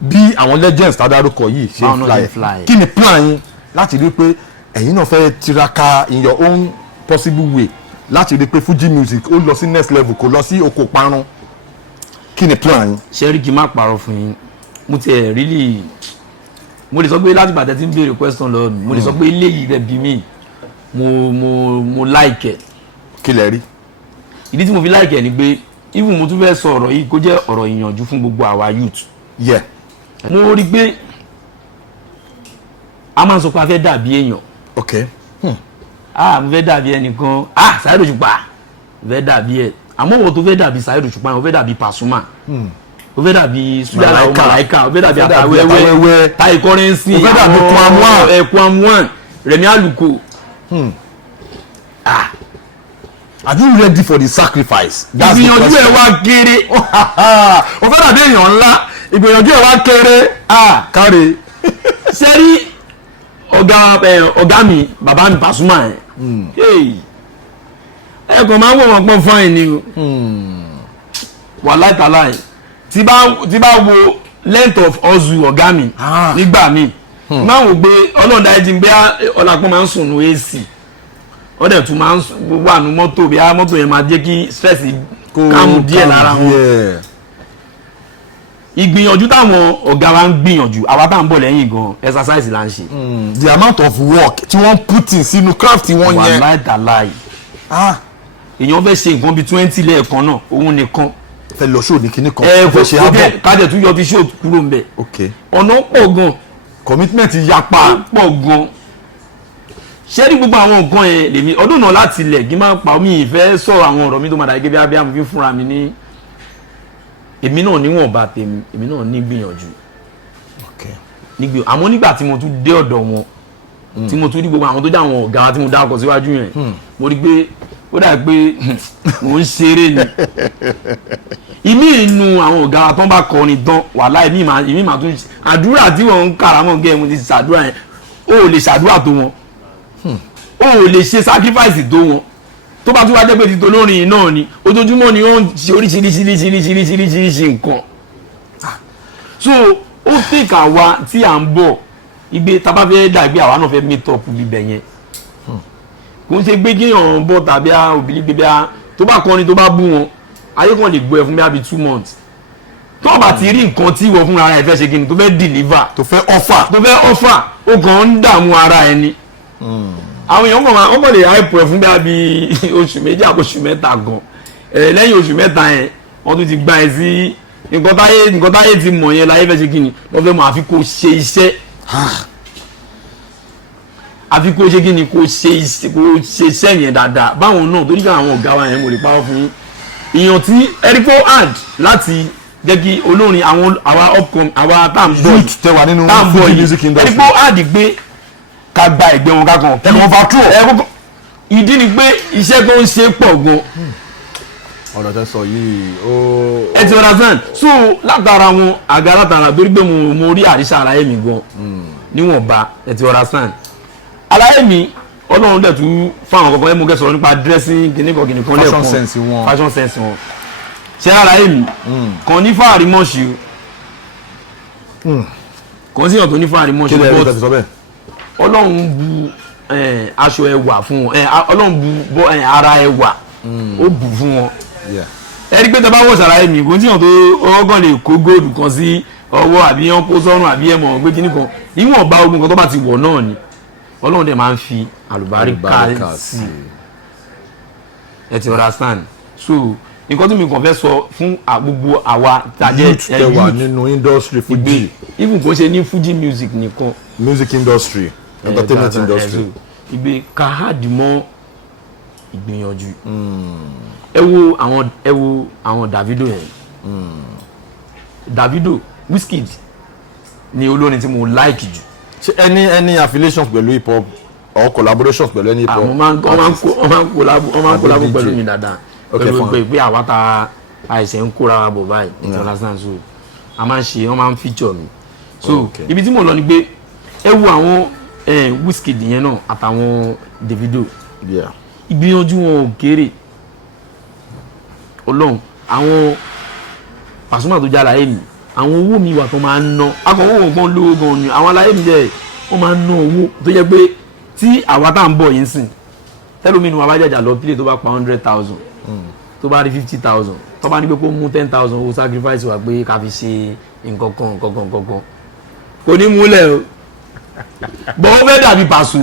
Bí àwọn legends tàdárúkọ yìí ṣe ń fly kí ni plan yín láti rí pé ẹ̀yin náà fẹ́ tiraka in your own possible way láti rí pé Fuji music ó lọ sí next level kò lọ sí oko parun kí ni plan yín? ṣé rí kí n má parọ́ fún yín mo lè sọ pé láti bàtẹ́ tí ń béèrè question lọ mo lè sọ pé eléyìí rẹ̀ bí mi mo like ẹ̀. kí lẹ rí? ìdí tí mo fi like ẹ̀ ni pé even mo tún fẹ́ sọ ọ̀rọ̀ yìí kó jẹ́ ọ̀rọ̀ ìyànjú fún gbogbo àwa youth. Yeah. mo rí pé a máa ń sọ pé a fẹ́ dàbí èèyàn. Okay. mo fẹ́ dàbí ẹnìkan Saheed Òṣùpá fẹ́ dàbí ẹ̀ àmọ́ wọ́n tó fẹ́ dàbí Saheed Òṣùpá wọ́n fẹ́ dàbí Pasuma o fẹ́ dàbí Sule Alao Màláíkà o fẹ́ dàbí Atawewe Tai Currency o fẹ́ dàbí Kwamwan Rẹ̀mí Àlùkò. Are you ready for the sacrifice? ìgbìyànjú ẹ̀ wá kéré. o fẹ́ dàbí èèyàn ńlá ìgbìyànjú ẹ̀ wá kéré. káre. sẹ́rí ọ̀gá mi bàbá mi Pasuma ẹ̀ kò máa ń wọ̀ wọ́n pọ̀ fún ẹ̀ ni o. wàláì tàláì tí bá wo length of hustle ọ̀gá mi nígbà mi máa wò pé ọlọ́dà ẹ̀jìn bí ọ̀làpọ̀ máa ń sùn ní AC ó dẹ̀ tún máa ń wà ní mọ́tò bí mọ́tò yẹn máa jẹ́ kí stress kámú díẹ̀ lára wọn. ìgbìyànjú táwọn ọ̀gá wa ń gbìyànjú àwa tá à ń bọ̀ lẹ́yìn gan exercise là ń ṣe. The amount of work tí wọ́n put in sínú craft wọn yẹn. wàláì tàláì èèyàn fẹ́ ṣe nǹkan bíi 20 lẹ́ẹ̀kan náà òun nìkan. fẹ́ lọ ṣó ní kinní kan fẹ́ ṣe abọ́ kájẹ̀ tún yọ fi ṣó kúrò ń bẹ̀. ọ̀nà pọ̀ gan. commitment yapa. pọ̀ gan. ṣé ní gbogbo àwọn nǹkan yẹn lèmi ọdún náà láti ilẹ̀ kí n máa pa omi ìfẹ́ sọ̀rọ̀ àwọn ọ̀rọ̀ mi tó máa dàgé bí abíyá mo fi fúnra mi ní èmi náà níwọ̀nba tèmi èmi náà ní gbìyànjú. àmọ́ nígbà tí mo tún dé ọ̀dọ̀ wọn tí mo tún rí gbogbo àwọn tó jẹ́ àwọn ọ̀gá tí mo dá ọkọ̀ síwájú yẹn mo rí pé ó dà pé mò ń ṣeré ni ìmí inú àwọn ọ̀gá tó ń bá kọrin tán wàhálà ìmí máa tún àdúrà tí wọ́n ń kàràmọ́ gẹ́ mo ti ṣàdúrà yẹn ó lè ṣàdúrà tó wọn ó lè ṣe sacrifice tó wọn tó bá tún wá jẹ́ pé títò lórin náà ni ojoojúmọ́ ni ó ń ṣe oríṣiríṣiríṣiríṣiríṣi nǹkan so ó tèkà wa tí à ń bọ̀ igbe tá bá fẹ́ dàgbé àwa náà fẹ́ meet up bíbẹ̀ yẹn kò ń ṣe gbé kéèyàn bọ̀ tàbí òbí gbé bíi tó bá kọrin tó bá bú wọn ayé kan lè gbọ́ ẹ fún bí i 2 months tó bá ti rí nǹkan tí ìwọ fúnra ẹ fẹ́ ṣe kíni tó fẹ́ deliver tó fẹ́ offer ó kàn ń dààmú ara ẹni àwọn èèyàn wọ́n kàn lè hype ẹ fún bí i oṣù méjì àbò oṣù mẹ́ta gan lẹ́yìn oṣù mẹ́ta yẹn wọ́n tún ti gbá ẹ sí nǹkan táyé ti mọ̀ yẹn láyé fẹ́ ṣe kíni wọ́n fẹ́ mọ̀ àfi kó ṣe iṣẹ́ àfi kó ṣe kíni kó ṣe iṣẹ́ yẹn dáadáa báwọn náà torí ká àwọn ọ̀gá wa yẹn mo lè pàwọ́ fún yín èèyàn tí erico add láti jẹ́ kí olórin àwa upcoming àwa táàbọ̀ tẹwà nínú Fuji music industry erico add gbé ká gba ẹgbẹ́ wọn kákan ẹ̀kọ́ fa true ìdí ni pé iṣẹ́ tó ń ṣe pọ̀ gan ọ̀rọ̀ tẹ́ sọ yìí ó ẹ ti understand so látara wọn àga látara torí pé mo rí àríṣà àlàyé mi gan níwọ̀nba ẹ ti understand àlàyé mi ọlọ́run dẹ̀ tún fáwọn kankan ẹ̀mú kẹsọ̀rọ̀ nípa dressing kìnnìkan lẹ́ẹ̀kan fashion sense wọn ṣé àlàyé mi kàn ní fáàrí mọ́ọ̀ṣì kàn sí ọ̀tọ̀ ní fáàrí mọ́ọ̀ṣì but ọlọ́run bu aṣọ ẹwà fún wọn ọlọ́run bu ara ẹwà ó bù fún wọn ẹni pé tẹ bá wọ̀ ṣàlàyé mi kò tí yàn tó ọgọ́ lè kó góòlù kan sí ọwọ́ àbí yàn kó sọ́run àbí ẹ̀mọ̀ gbé kíní kan níwọ̀n bá ogun kan tó bá ti wọ̀ náà ni ọlọ́run dẹ̀ máa ń fi àlùbáríkà sí ẹ ti understand so nǹkan tí mi kàn fẹ́ sọ fún gbogbo àwa tàjẹ́ youth nínú industry Fuji even kò ṣe ní Fuji music nìkan music industry entertainment industry ìgbé káhádì mọ́ ìgbìyànjú ẹ wo àwọn Davido yẹn Davido Wizkid ni olórin tí mo like jù ṣe any affiliations pẹ̀lú hip hop or collaborations pẹ̀lú any hip hop wọ́n máa ń collabo pẹ̀lú mi dáadáa pẹ̀lú pé àwa ta àìsàn ń kóra wa bọ̀ báyìí international so a máa ń ṣe wọ́n máa ń feature mi so ibi tí mo lọ ni pé ẹ wo àwọn Wizkid yẹn náà àtàwọn Davido ìgbìyànjú wọn ò kéré ọlọ́run àwọn Pasuma tó jẹ́ àlàyé mi àwọn owó mi wà tó máa ń ná akọ̀wé wọn kan lówó gan ni àwọn àlàyé mi jẹ́ wọ́n máa ń ná owó tó jẹ́ pé tí àwa tá à ń bọ̀ yín sìn tẹ́lómi ni wọn bá jàjà lọ pílẹ̀ tó bá pa 100,000 tó bá rí 50,000 tó bá ní pé kó mú 10,000 owó sacrifice wa pé ká fi ṣe nǹkan kan kò ní múlẹ̀ o bọ́ wọ́n fẹ́ dàbí Pasu.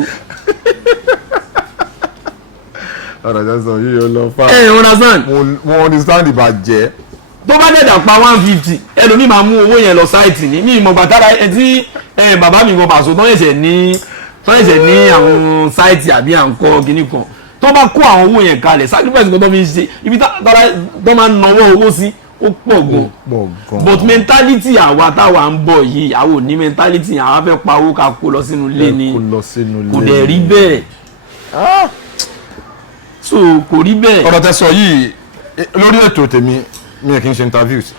ọ̀rọ̀ jẹ́ sọ yìí ó lọ fà. ẹ understand. mo understand ìbàjẹ́. tó bá dẹ̀dà pa 150 ẹlòmíì máa mú owó yẹn lọ sáìtì ní mí ìmọ̀ gbàtàrà ẹ tí bàbá mi kan Pasu tó ẹ̀ṣẹ̀ ní àwọn sáìtì àbí à ń kọ́ kinní kan tó bá kó àwọn owó yẹn kalẹ̀ sacrifice kan tó fi ń ṣe ibi tó máa ń nawọ́ owó sí ó pọ̀ gan but mentality àwa táwa ń bọ̀ yìí àwọn ò ní mentality àwa fẹ́ pa owó ká kó lọ sínú ilé ni kò dẹ̀ rí bẹ́ẹ̀ so kò rí bẹ́ẹ̀. ọ̀rọ̀ tẹ́ sọ yìí lórí ètò tèmi mi ò kí n ṣe interviews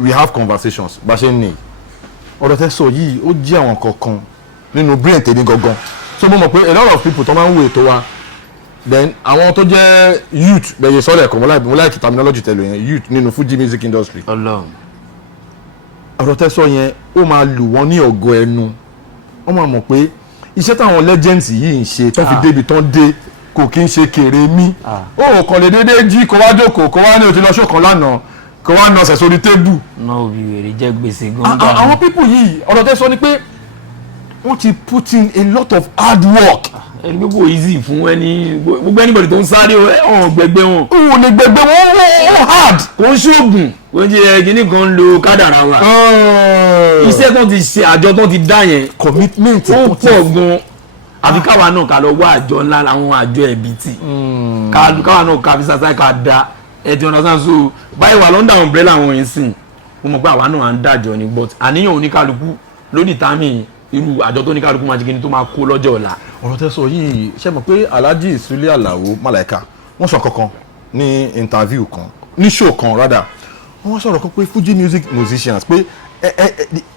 we have conversations bá ṣe ń ní ọ̀rọ̀ tẹ́ sọ yìí ó jẹ́ àwọn kankan nínú brain tèmi gangan so mo mọ̀ pé a lot of people tó máa ń wo ètò wa then àwọn tó jẹ́ youth bẹ̀yẹ sọ́lẹ̀ kan mo like terminology tẹ̀lé yẹn youth nínú Fuji music industry ọ̀rọ̀ tẹ́ sọ yẹn ó máa lù wọ́n ní ọ̀gọ́ ẹnu wọ́n máa mọ̀ pé iṣẹ́ táwọn legends yìí ń ṣe tó fi débi tán dé kò kí ń ṣe kéré mí ó kàn lè déédéé jí kó wá jókòó kó wá ní òtí lọ́sọ̀ kan lánàá kó wá nọsẹ̀ sórí tébù. náà òbí wèrè jẹ́ gbèsè gan-an. àwọn people yìí ọ̀rọ̀ tẹ́ sọ ni pé wọ́n ti put in a lot of hard work. ẹni pé kò easy fún ẹni gbogbo anybody tó ń sáré ọ̀hún gbẹgbẹ́ wọn. òun lè gbẹgbẹ́ wọn ó hard. kò ń ṣoògùn kò ń jẹ kíní kan lo kádàrá wa. iṣẹ́ tó ti ṣe àjọ tó ti dá yẹn. commitment ó pọ̀ gan-an àfi káwa náà ká lọ wá àjọ ńlá àwọn àjọ ẹ̀bí tì káwa náà ká fi ṣàṣàì ká da ẹ̀dùn ọ̀nà sáà so báyìí wà lọ́ndà umbrella àwọn yẹn sìn mo mọ̀ pé àwa náà à ń dájọ́ ni but àníyàn oníkálukú lónìí tàmí irú àjọ tó oníkálukú máa jẹ́ kí ni tó máa kó lọ́jọ́ ọ̀la. ọ̀rọ̀ tẹ́ sọ yìí ṣe mọ̀ pé Alhaji Sule Alao Malaika wọ́n sọ kankan ní interview kan ní show kan rather wọ́n sọ̀rọ̀ kan pé Fuji music musicians pé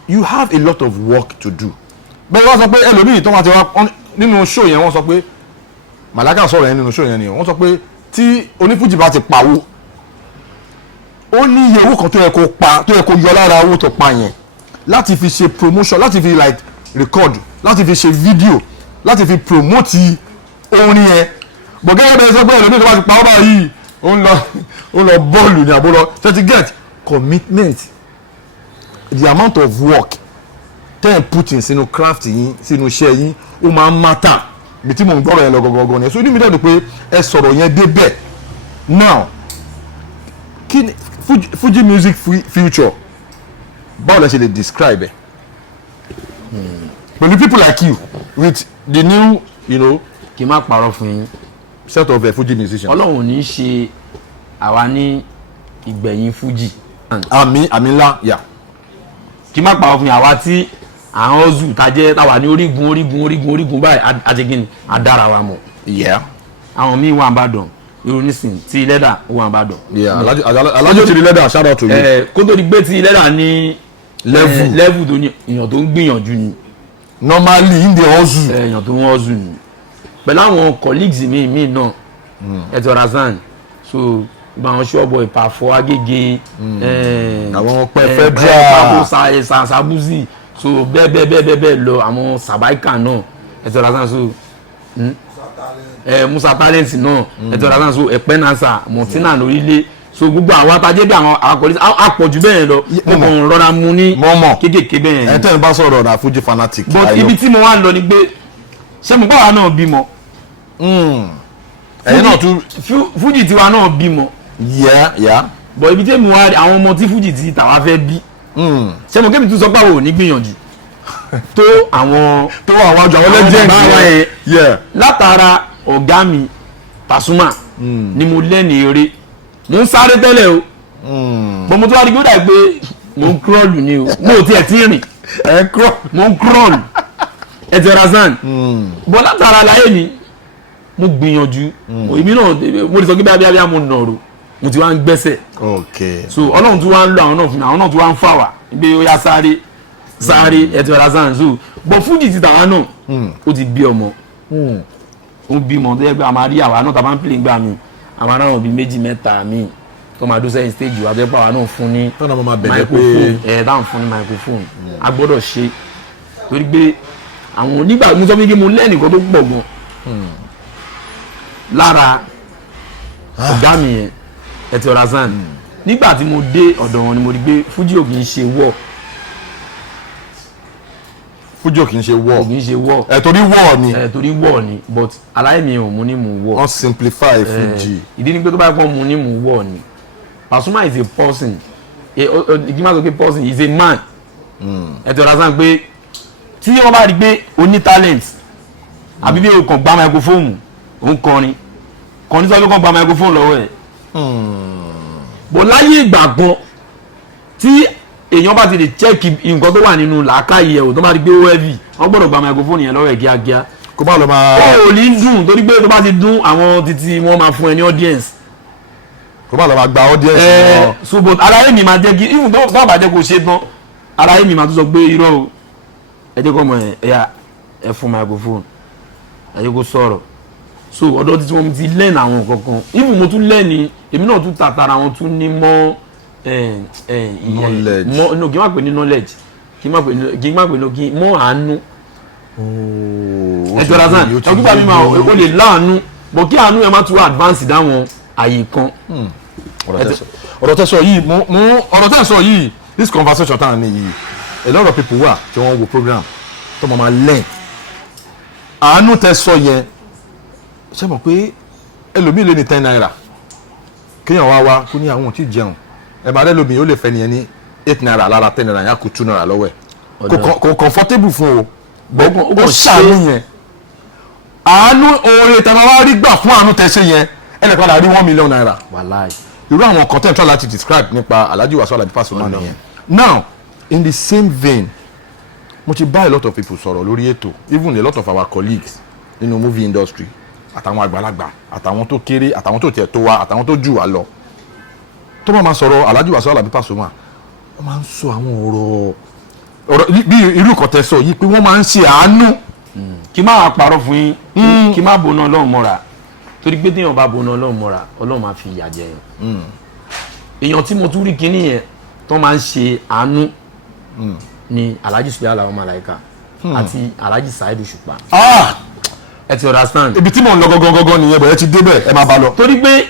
you have a lot of work to do bẹ́ẹ̀ wọ́n sọ pé ẹlòmíì tó wá ti wá nínú show yẹn wọ́n sọ pé Màláíkà sọ̀rọ̀ yẹn nínú show yẹn ni wọ́n sọ pé tí onífújì bá ti pawó ó ní iye owó kan tó yẹ kó pa tó yẹ kó yọ lára owó tó pa yẹn láti fi ṣe promotion láti fi like record láti fi ṣe video láti fi promote orin yẹn gbọ̀gẹ́gẹ́ bẹ́ẹ̀ sọ pé ẹ̀rọ nígbà tí pa ọ́ báyìí ó ń lọ bọ́ọ̀lù ní àbúrò thirty get commitment the amount of work ten putting sínú craft yín sínú iṣẹ́ yín ó máa ń matter bí tí mò ń gbọ́rọ̀ yẹn lọ gọ́gọ́gọ́ ni so ní mi dẹ́nu pé ẹ sọ̀rọ̀ yẹn débẹ̀ now kí ni Fuji music future báwo la ṣe lè describe ẹ pẹ̀lú people like you with the new kí n má parọ́ fún yín set of Fuji musicians. Ọlọ́run ò ní ṣe àwa ní ìgbẹ̀yìn Fuji. àmì ńlá yà. kí n má parọ́ fún yín àwa tí àwọn ọ̀zù táwa ní orígun báyìí àjẹgìn adára wa mọ̀. àwọn míì wà ń bàdàn irú nísìn tí lẹ́dà wà ń bàdàn. alájọ ti di lẹ́dà shout out to you. kó tó di gbé tí lẹ́dà ní level tó ní èèyàn tó ń gbìyànjú ni. normally in the hustle. èèyàn tó ń hustle ni pẹ̀lú àwọn colleagues mi náà ẹ̀tọ́ razan so gba àwọn ṣọ́ọ̀bù ìpàfọ́ agége àwọn pẹ́ federal sabuzi so bẹ́ẹ̀ lọ àwọn sabaika náà ẹ̀tọ́ razan so musa talent náà ẹ̀tọ́ razan so ẹ̀pẹ́ nasa mọ̀tínà lórílẹ̀ so gbogbo àwọn atajẹ́ bí àwọn akọ̀lẹ́sì àpọ̀jù bẹ́ẹ̀ lọ mo kàn rọra mu ní kéékèèké bẹ́ẹ̀. ẹ̀ tẹ́ ẹ bá sọ̀rọ̀ ọ̀dà Fuji fanatic. but ibi tí mo wá lọ ni pé ṣé mo báwa náà bímọ. ẹ̀yin náà tún. Fuji tiwa náà bímọ. but ibi tí mo wá àwọn ọmọ tí Fuji ti tàwa fẹ́ bí. ṣé mo kébì tún sọ pé àwọn ò ní gbìyànjú. tó àwọn àjọ àwọn legend yẹn látara ọ̀gá mi Pasuma ni mo lẹ́ni eré mo ń sáré tẹ́lẹ̀ o bọ́n mo tún wá di gbọ́dọ̀ pé mo ń crawl ni o mo ò tiẹ̀ tí rìn mo ń crawl ẹ̀tẹ̀ razan bọ́n látara láyé mi mo gbìyànjú èmi náà mo lè sọ pé bí mo nọ̀rọ̀ mo ti wá ń gbẹ́sẹ̀ so ọlọ́run tún wá ń lo àwọn náà fún mi àwọn náà tún wá ń fà wá pé ó yá sáré ẹ̀tẹ̀ razan so bọ́n Fuji ti tàwa náà ó ti bí ọmọ ó bímọ tó yẹ pé a máa rí àwa náà tá a bá ń pè gbà mí àwọn aráàlú bíi méjì mẹ́ta míì tó máa dún sẹ́yìn stage wa tó yẹ pé àwa náà fún ní microphone dáhùn fún ní microphone a gbọ́dọ̀ ṣe torí pé àwọn onígbà mo sọ pé mo lẹ́nìkan tó pọ̀ gan lára ọ̀gá mi yẹn ẹ̀tì ọ̀razan nígbà tí mo dé ọ̀dọ̀ wọn ni mo rí pé Fuji ò kì í ṣe wọ̀ Fuji ò kì í ṣe wọ̀ torí wọ̀ ni torí wọ̀ ni but aláì mi ò mú ní mú wọ̀ wọ́n simplify Fuji ìdí ni pé tó bá kọ́ mú ní mú wọ̀ ni Pasuma is a person ìgbìmọ̀ person is a man ẹ̀tọ́ ọ̀razan pé tí wọ́n bá rí pé o ní talent àbí bí o kàn gba microphone o ń kọrin sọ pé kàn gba microphone lọ́wọ́ ẹ̀ bó láyé ìgbà gan tí èèyàn bá ti lè check nǹkan tó wà nínú làákàyè ẹ̀ o tó bá rí pé ó heavy wọ́n gbọ́dọ̀ gba microphone yẹn lọ́wọ́ ẹ̀ kíákíá kó bá lọ máa. ó ní dùn torí pé tó bá ti dùn àwọn títí wọ́n máa fún ẹ ní audience. kó bá lọ máa gba audience wọn. so but aláyé mi máa jẹ́ kí even tó bá jẹ́ kó ṣe tán aláyé mi máa tún sọ pé irọ́ o ẹ jẹ́ kó mọ̀ ẹ fún microphone ẹ jẹ́ kó sọ̀rọ̀ so ọ̀dọ̀ títí wọ́n ti learn àwọn nǹkan kan even mo tún learn ni èmi náà tún tàtàrà wọn tún ní mọ́ knowledge no kí n má pè ní knowledge kí n má pè ní mọ́ àánú ẹjọ́ razan ọgbà mi máa o lè láàánú bọ̀ kí àánú ẹ má tún advance dáwọn àyè kan. ọ̀rọ̀ tẹ́ sọ yìí this conversation tá à ní yìí a lot of people wà tí wọ́n wo program tó máa learn àánú tẹ́ sọ yẹn ṣé mọ̀ pé ẹlòmíì lè ní 10 naira kéèyàn wá kó ní àwọn ò tí ì jẹun ẹ máa lẹ́lòmíì ó lè fẹ́ nìyẹn ní 8 naira lára 10 naira yẹn kó 2 naira lọ́wọ́ ẹ̀ kò comfortable fún o ó ṣàánú yẹn àánú oore tẹ́ máa wá rí gbà fún àánú tẹ́ ṣe yẹn ẹnì padà rí 1 million naira irú àwọn content láti describe nípa Alhaji Wasiu Alabi Pasuma nìyẹn now in the same vein mo ti bá a lot of people sọ̀rọ̀ lórí ètò even a lot of our colleagues nínú movie industry àtàwọn àgbàlagbà àtàwọn tó kéré àtàwọn tó tiẹ̀ tó wa àtàwọn tó jù wá lọ tó máa sọ̀rọ̀ Alhaji Wasiu Alabi Pasuma wọ́n máa ń sọ àwọn ọ̀rọ̀ bí irú kan tẹ́ sọ yìí pé wọ́n máa ń ṣe àánú kí má wàá parọ́ fún yín kí má bona Ọlọ́run mọ́ra torí pé téèyàn bá bona Ọlọ́run mọ́ra Ọlọ́run máa fi ìyà jẹ yẹn èèyàn tí mo tún rí kinní yẹn tó máa ń ṣe àánú ni Alhaji Sule Alao Malaika àti Alhaji Saheed Òṣùpá ẹ ti understand. ibi tí mò ń lọ gangan nìyẹn bẹ̀rẹ̀ ti débẹ̀ ẹ máa bá lọ. torí pé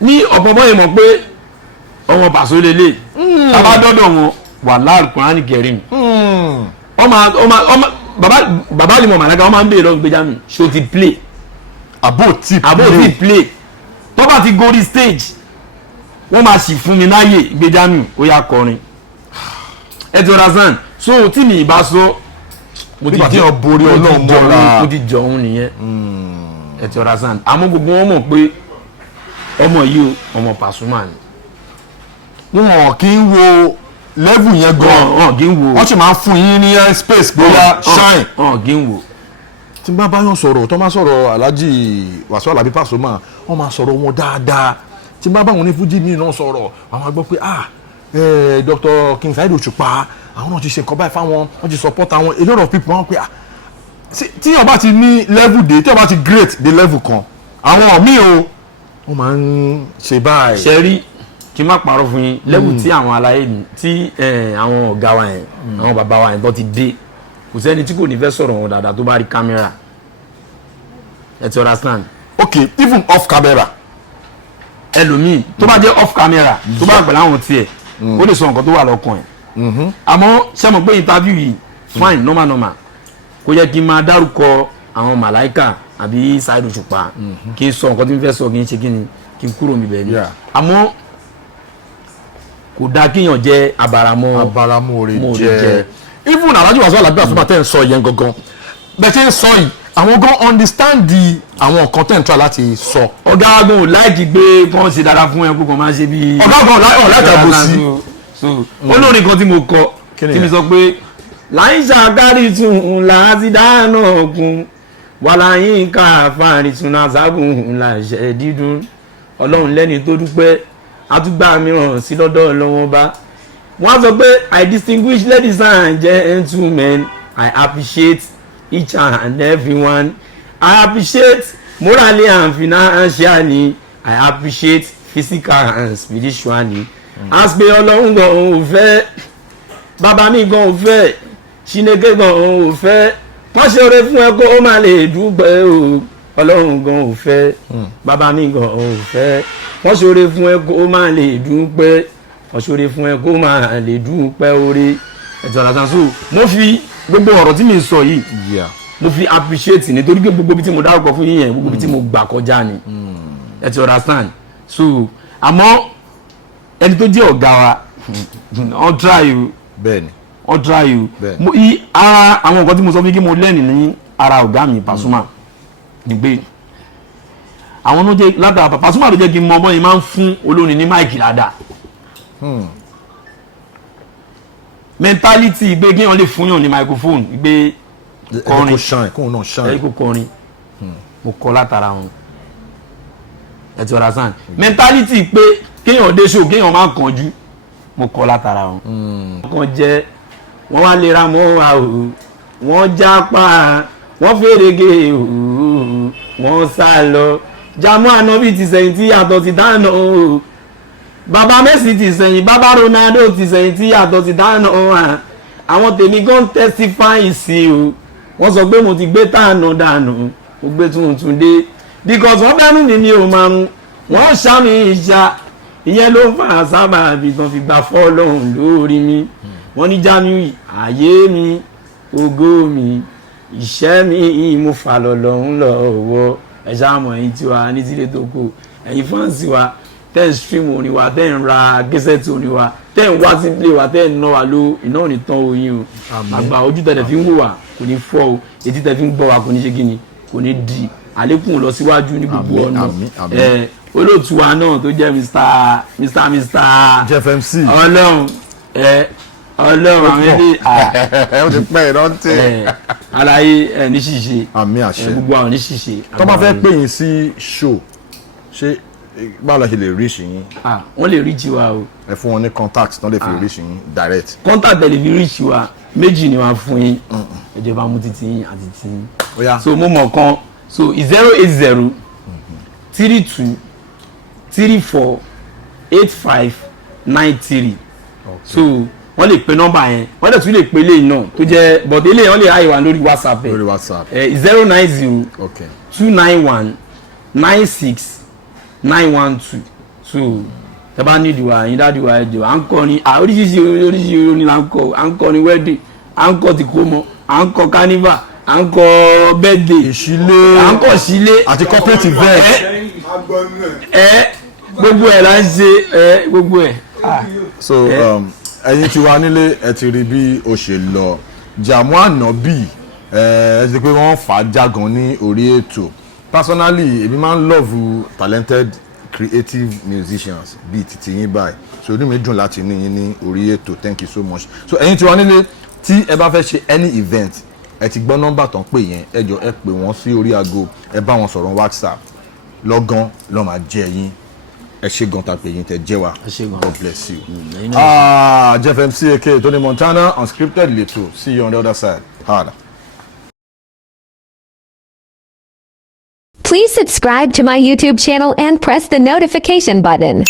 ní ọ̀pọ̀pọ̀ yìí mọ̀ pé ọmọ Paso lélẹ̀ abádọ́dọ̀ wọn wàláhì Kùránì Kẹ́rímù bàbá Alimọ̀ Màláíkà wọ́n máa ń béèrè lọ́wọ́ gbẹjámi ṣó ti play àbò tí play tó bá ti gorí stage wọ́n máa sì fún mi láàyè gbẹjámi ó yá kọrin ẹ ti understand so tí mi ì bá sọ mo ti jẹ́ borí Ọlọ́run mọ́ra mo ti jọ òun nìyẹn ẹ ti understand àmọ́ gbogbo wọn mọ̀ pé ọmọ yìí ọmọ Pasuma ni wọn kì í wo level yẹn gan kì í wo wọ́n sì máa ń fún yín ní space bóyá shine kì í wo. tí n bá bá yàn sọ̀rọ̀ tó máa sọ̀rọ̀ Alhaji Wasiu Alabi Pasuma wọ́n máa sọ̀rọ̀ wọn dáadáa tí n bá bá wọn ní Fuji mi náà sọ̀rọ̀ àwọn máa gbọ́ pé Dr. King Saheed Òṣùpá àwọn náà ti ṣe nǹkan báyìí fáwọn wọ́n ti support àwọn a lot of people wọ́n pé tí yàn bá ti ní level dé tí yàn bá ti great dé level kan àwọn míì o wọ́n máa ń ṣe báyìí. ṣe rí kí n má parọ́ fún yín level tí àwọn aláyé mi tí àwọn ọ̀gá wa yẹn àwọn bàbá wa yẹn tó ti dé kò sẹ́ni tí kò ní fẹ́ sọ̀rọ̀ wọn dáadáa tó bá rí kámẹ́rà ẹ ti understand. okay even off camera. ẹlòmíì tó bá jẹ́ off camera tó bá pẹ̀lú àwọn tiẹ̀ ó lè sọ nǹkan tó wà lọ́kàn ẹ̀ àmọ́ ṣé mo pé interview yìí fine normal kò yẹ kí n máa dárúkọ àwọn Màláíkà àbí Saheed Òṣùpá kí n sọ nǹkan tí n fẹ́ sọ kí n ṣe kí ni kí n kúrò níbẹ̀ ni àmọ́ kò dáa kéèyàn jẹ́ abaramore jẹ́ even Alhaji Wasiu Alabi Pasuma tẹ́ ń sọ yẹn gangan bẹ́ẹ̀ tí ń sọ yìí àwọn gan understand di àwọn nǹkan tẹ́ ń tọ́ láti sọ. ọ̀gá agbọ̀n ò láìkí gbé kán ṣe dáadáa fún ẹ kó kàn máa ṣe bí. ọ̀gá agbọ̀n ò láìka bó sí. olórin kan tí mo kọ tí mi sọ pé láyín ṣàkárí tún láti dáná kun wàláyín ká àfààní tún náà sábùn làṣẹ dídùn ọlọ́run lẹ́ni tó dúpẹ́ àtúgbà mìíràn sí lọ́dọ̀ ọlọ́wọ́n bá wọ́n sọ pé I distinguish ladies and gentlemen I appreciate each and everyone I appreciate morally and financially I appreciate physical and spiritually as pé ọlọ́run gan ò fẹ́ bàbá mi gan ò fẹ́ Chineke gan ò fẹ́ wọ́n ṣe oore fún ẹ kó o máa lè dúpẹ́ o ọlọ́run gan ò fẹ́ bàbá mi gan ò fẹ́ wọ́n ṣe oore fún ẹ kó o máa lè dúpẹ́ wọ́n ṣe oore fún ẹ kó o máa lè dúpẹ́ oore ẹ̀tọ́ àlàtàṣù mo fi gbogbo ọ̀rọ̀ tí mi sọ yìí mo fi appreciate nítorí pé gbogbo ibi tí mo dárúkọ fún yín yẹn gbogbo ibi tí mo gbà kọjá ni ẹ ti understand so àmọ́ ẹni tó jẹ́ ọ̀gá wa wọ́n try o bẹ́ẹ̀ni wọ́n try o mo i ara àwọn nǹkan tí mo sọ fún kí mo lẹ́nu ní ara ọ̀gá mi Pasuma dìgbé àwọn ló jẹ́ látara Pasuma ló jẹ́ kí n mọ ọmọ yìí máa ń fún olórin ní máìkì dáadáa mentality gbé kí wọ́n lè fún yàn ní microphone gbé kọrin kó kọrin mo kọ látara wọn ẹ ti ọ̀rá sàn mentality pé kéèyàn dé show kéèyàn máa kánjú mo kọ látara wọn. wọ́n jẹ́ wọ́n wá lè ra mọ́ wa o wọ́n jápa wọ́n fèrègé o wọ́n sá lọ Jamo Anobi ti sẹ́yìn tí yàtọ̀ ti dáná o bàbá Messi ti sẹ́yìn bàbá Ronaldo ti sẹ́yìn tí yàtọ̀ ti dáná o àwọn tèmi gan testify sí o wọ́n sọ pé mo ti gbé tàànà dànù mo gbé tuntun dé because wọ́n bẹ́rù mi ò márùn wọ́n ṣá mi ìṣá ìyẹn ló ń fa sábà bí tán fi gbà fọ́ lọ́hùn lórí mi wọ́n ní Jamiu ayé mi ògo mi iṣẹ́ mi mo fà lọ́lọ́hún lọ́wọ́ ẹ̀ṣá àmọ́ ẹ̀yìn tiwa ní tílé tó kù ẹ̀yìn fáǹsì wa tẹ́ ń stream orin wa tẹ́ ń ra gẹ́sẹ̀tì orin wa tẹ́ ń wá sí play wa tẹ́ ń ná wa ló iná ò ní tán oyin o àgbà ojú tẹ̀lẹ̀ fi ń wò wá kò ní fọ́ o etí tẹ̀ fi ń gbọ́ wa kò ní ṣe kíni kò ní di àlékún lọ síwájú ní gbogbo ọ̀nà olóòtú wa náà tó jẹ́ Mr. Jeff MC ọlọ́run àwọn ilé ó ti pẹ́ ìrántí àlàyé ní ṣíṣe àmì àṣẹ gbogbo àwọn ní ṣíṣe. tó máa fẹ́ pè yín sí show ṣé báwo la ṣe lè reach yín. wọ́n lè reach wa o. ẹ fún wọn ní contact tó lè fi reach yín direct. contact ẹ lè fi reach wa méjì ni wàá fún yín ẹjọ́ bá mú títí yín àti tí yín. Ó yá. So mo mọ̀ kan so 080 32 34 85 93 so wọ́n lè pe nọ́mbà yẹn wọ́n dẹ̀ tún lè pe eléyìí náà tó jẹ́ but eléyìí wọ́n lè háyè wá lórí WhatsApp ẹ̀ lórí WhatsApp 090 okay 291 96 912 so tẹ bá nídìí wa yín dáàdì wa ẹjọ à ń kọ ni oríṣiríṣi orin là ń kọ à ń kọ ni wedding à ń kọ tìkómọ à ń kọ carnival à ń kọ birthday ìṣílé à ń kọ sílé àti corporate event gbogbo ẹ̀ là ń ṣe gbogbo ẹ̀. so ẹ̀yin tí wà nílé ẹ ti rí bí o ṣe lọ Jamo Anobi ẹ ti pé wọ́n fà á jágan ní orí ètò personally èmi máa ń love talented creative musicians bíi titi yín báyìí so inú mi dùn láti ní yín ní orí ètò thank you so much so ẹ̀yin tí wà nílé tí ẹ bá fẹ́ ṣe any event ẹ ti gbọ́ nọ́mbà tán pè yẹn ẹ jọ ẹ pè wọ́n sí orí aago ẹ bá wọn sọ̀rọ̀ WhatsApp lọ́gán lọ́ máa jẹ́ yín ẹ ṣe gan ta pé yín tẹ jẹ́ wa God bless you. Jeff MC aka Tony Montana unscripted leto see you on the other side hard. Please subscribe to my YouTube channel and press the notification button.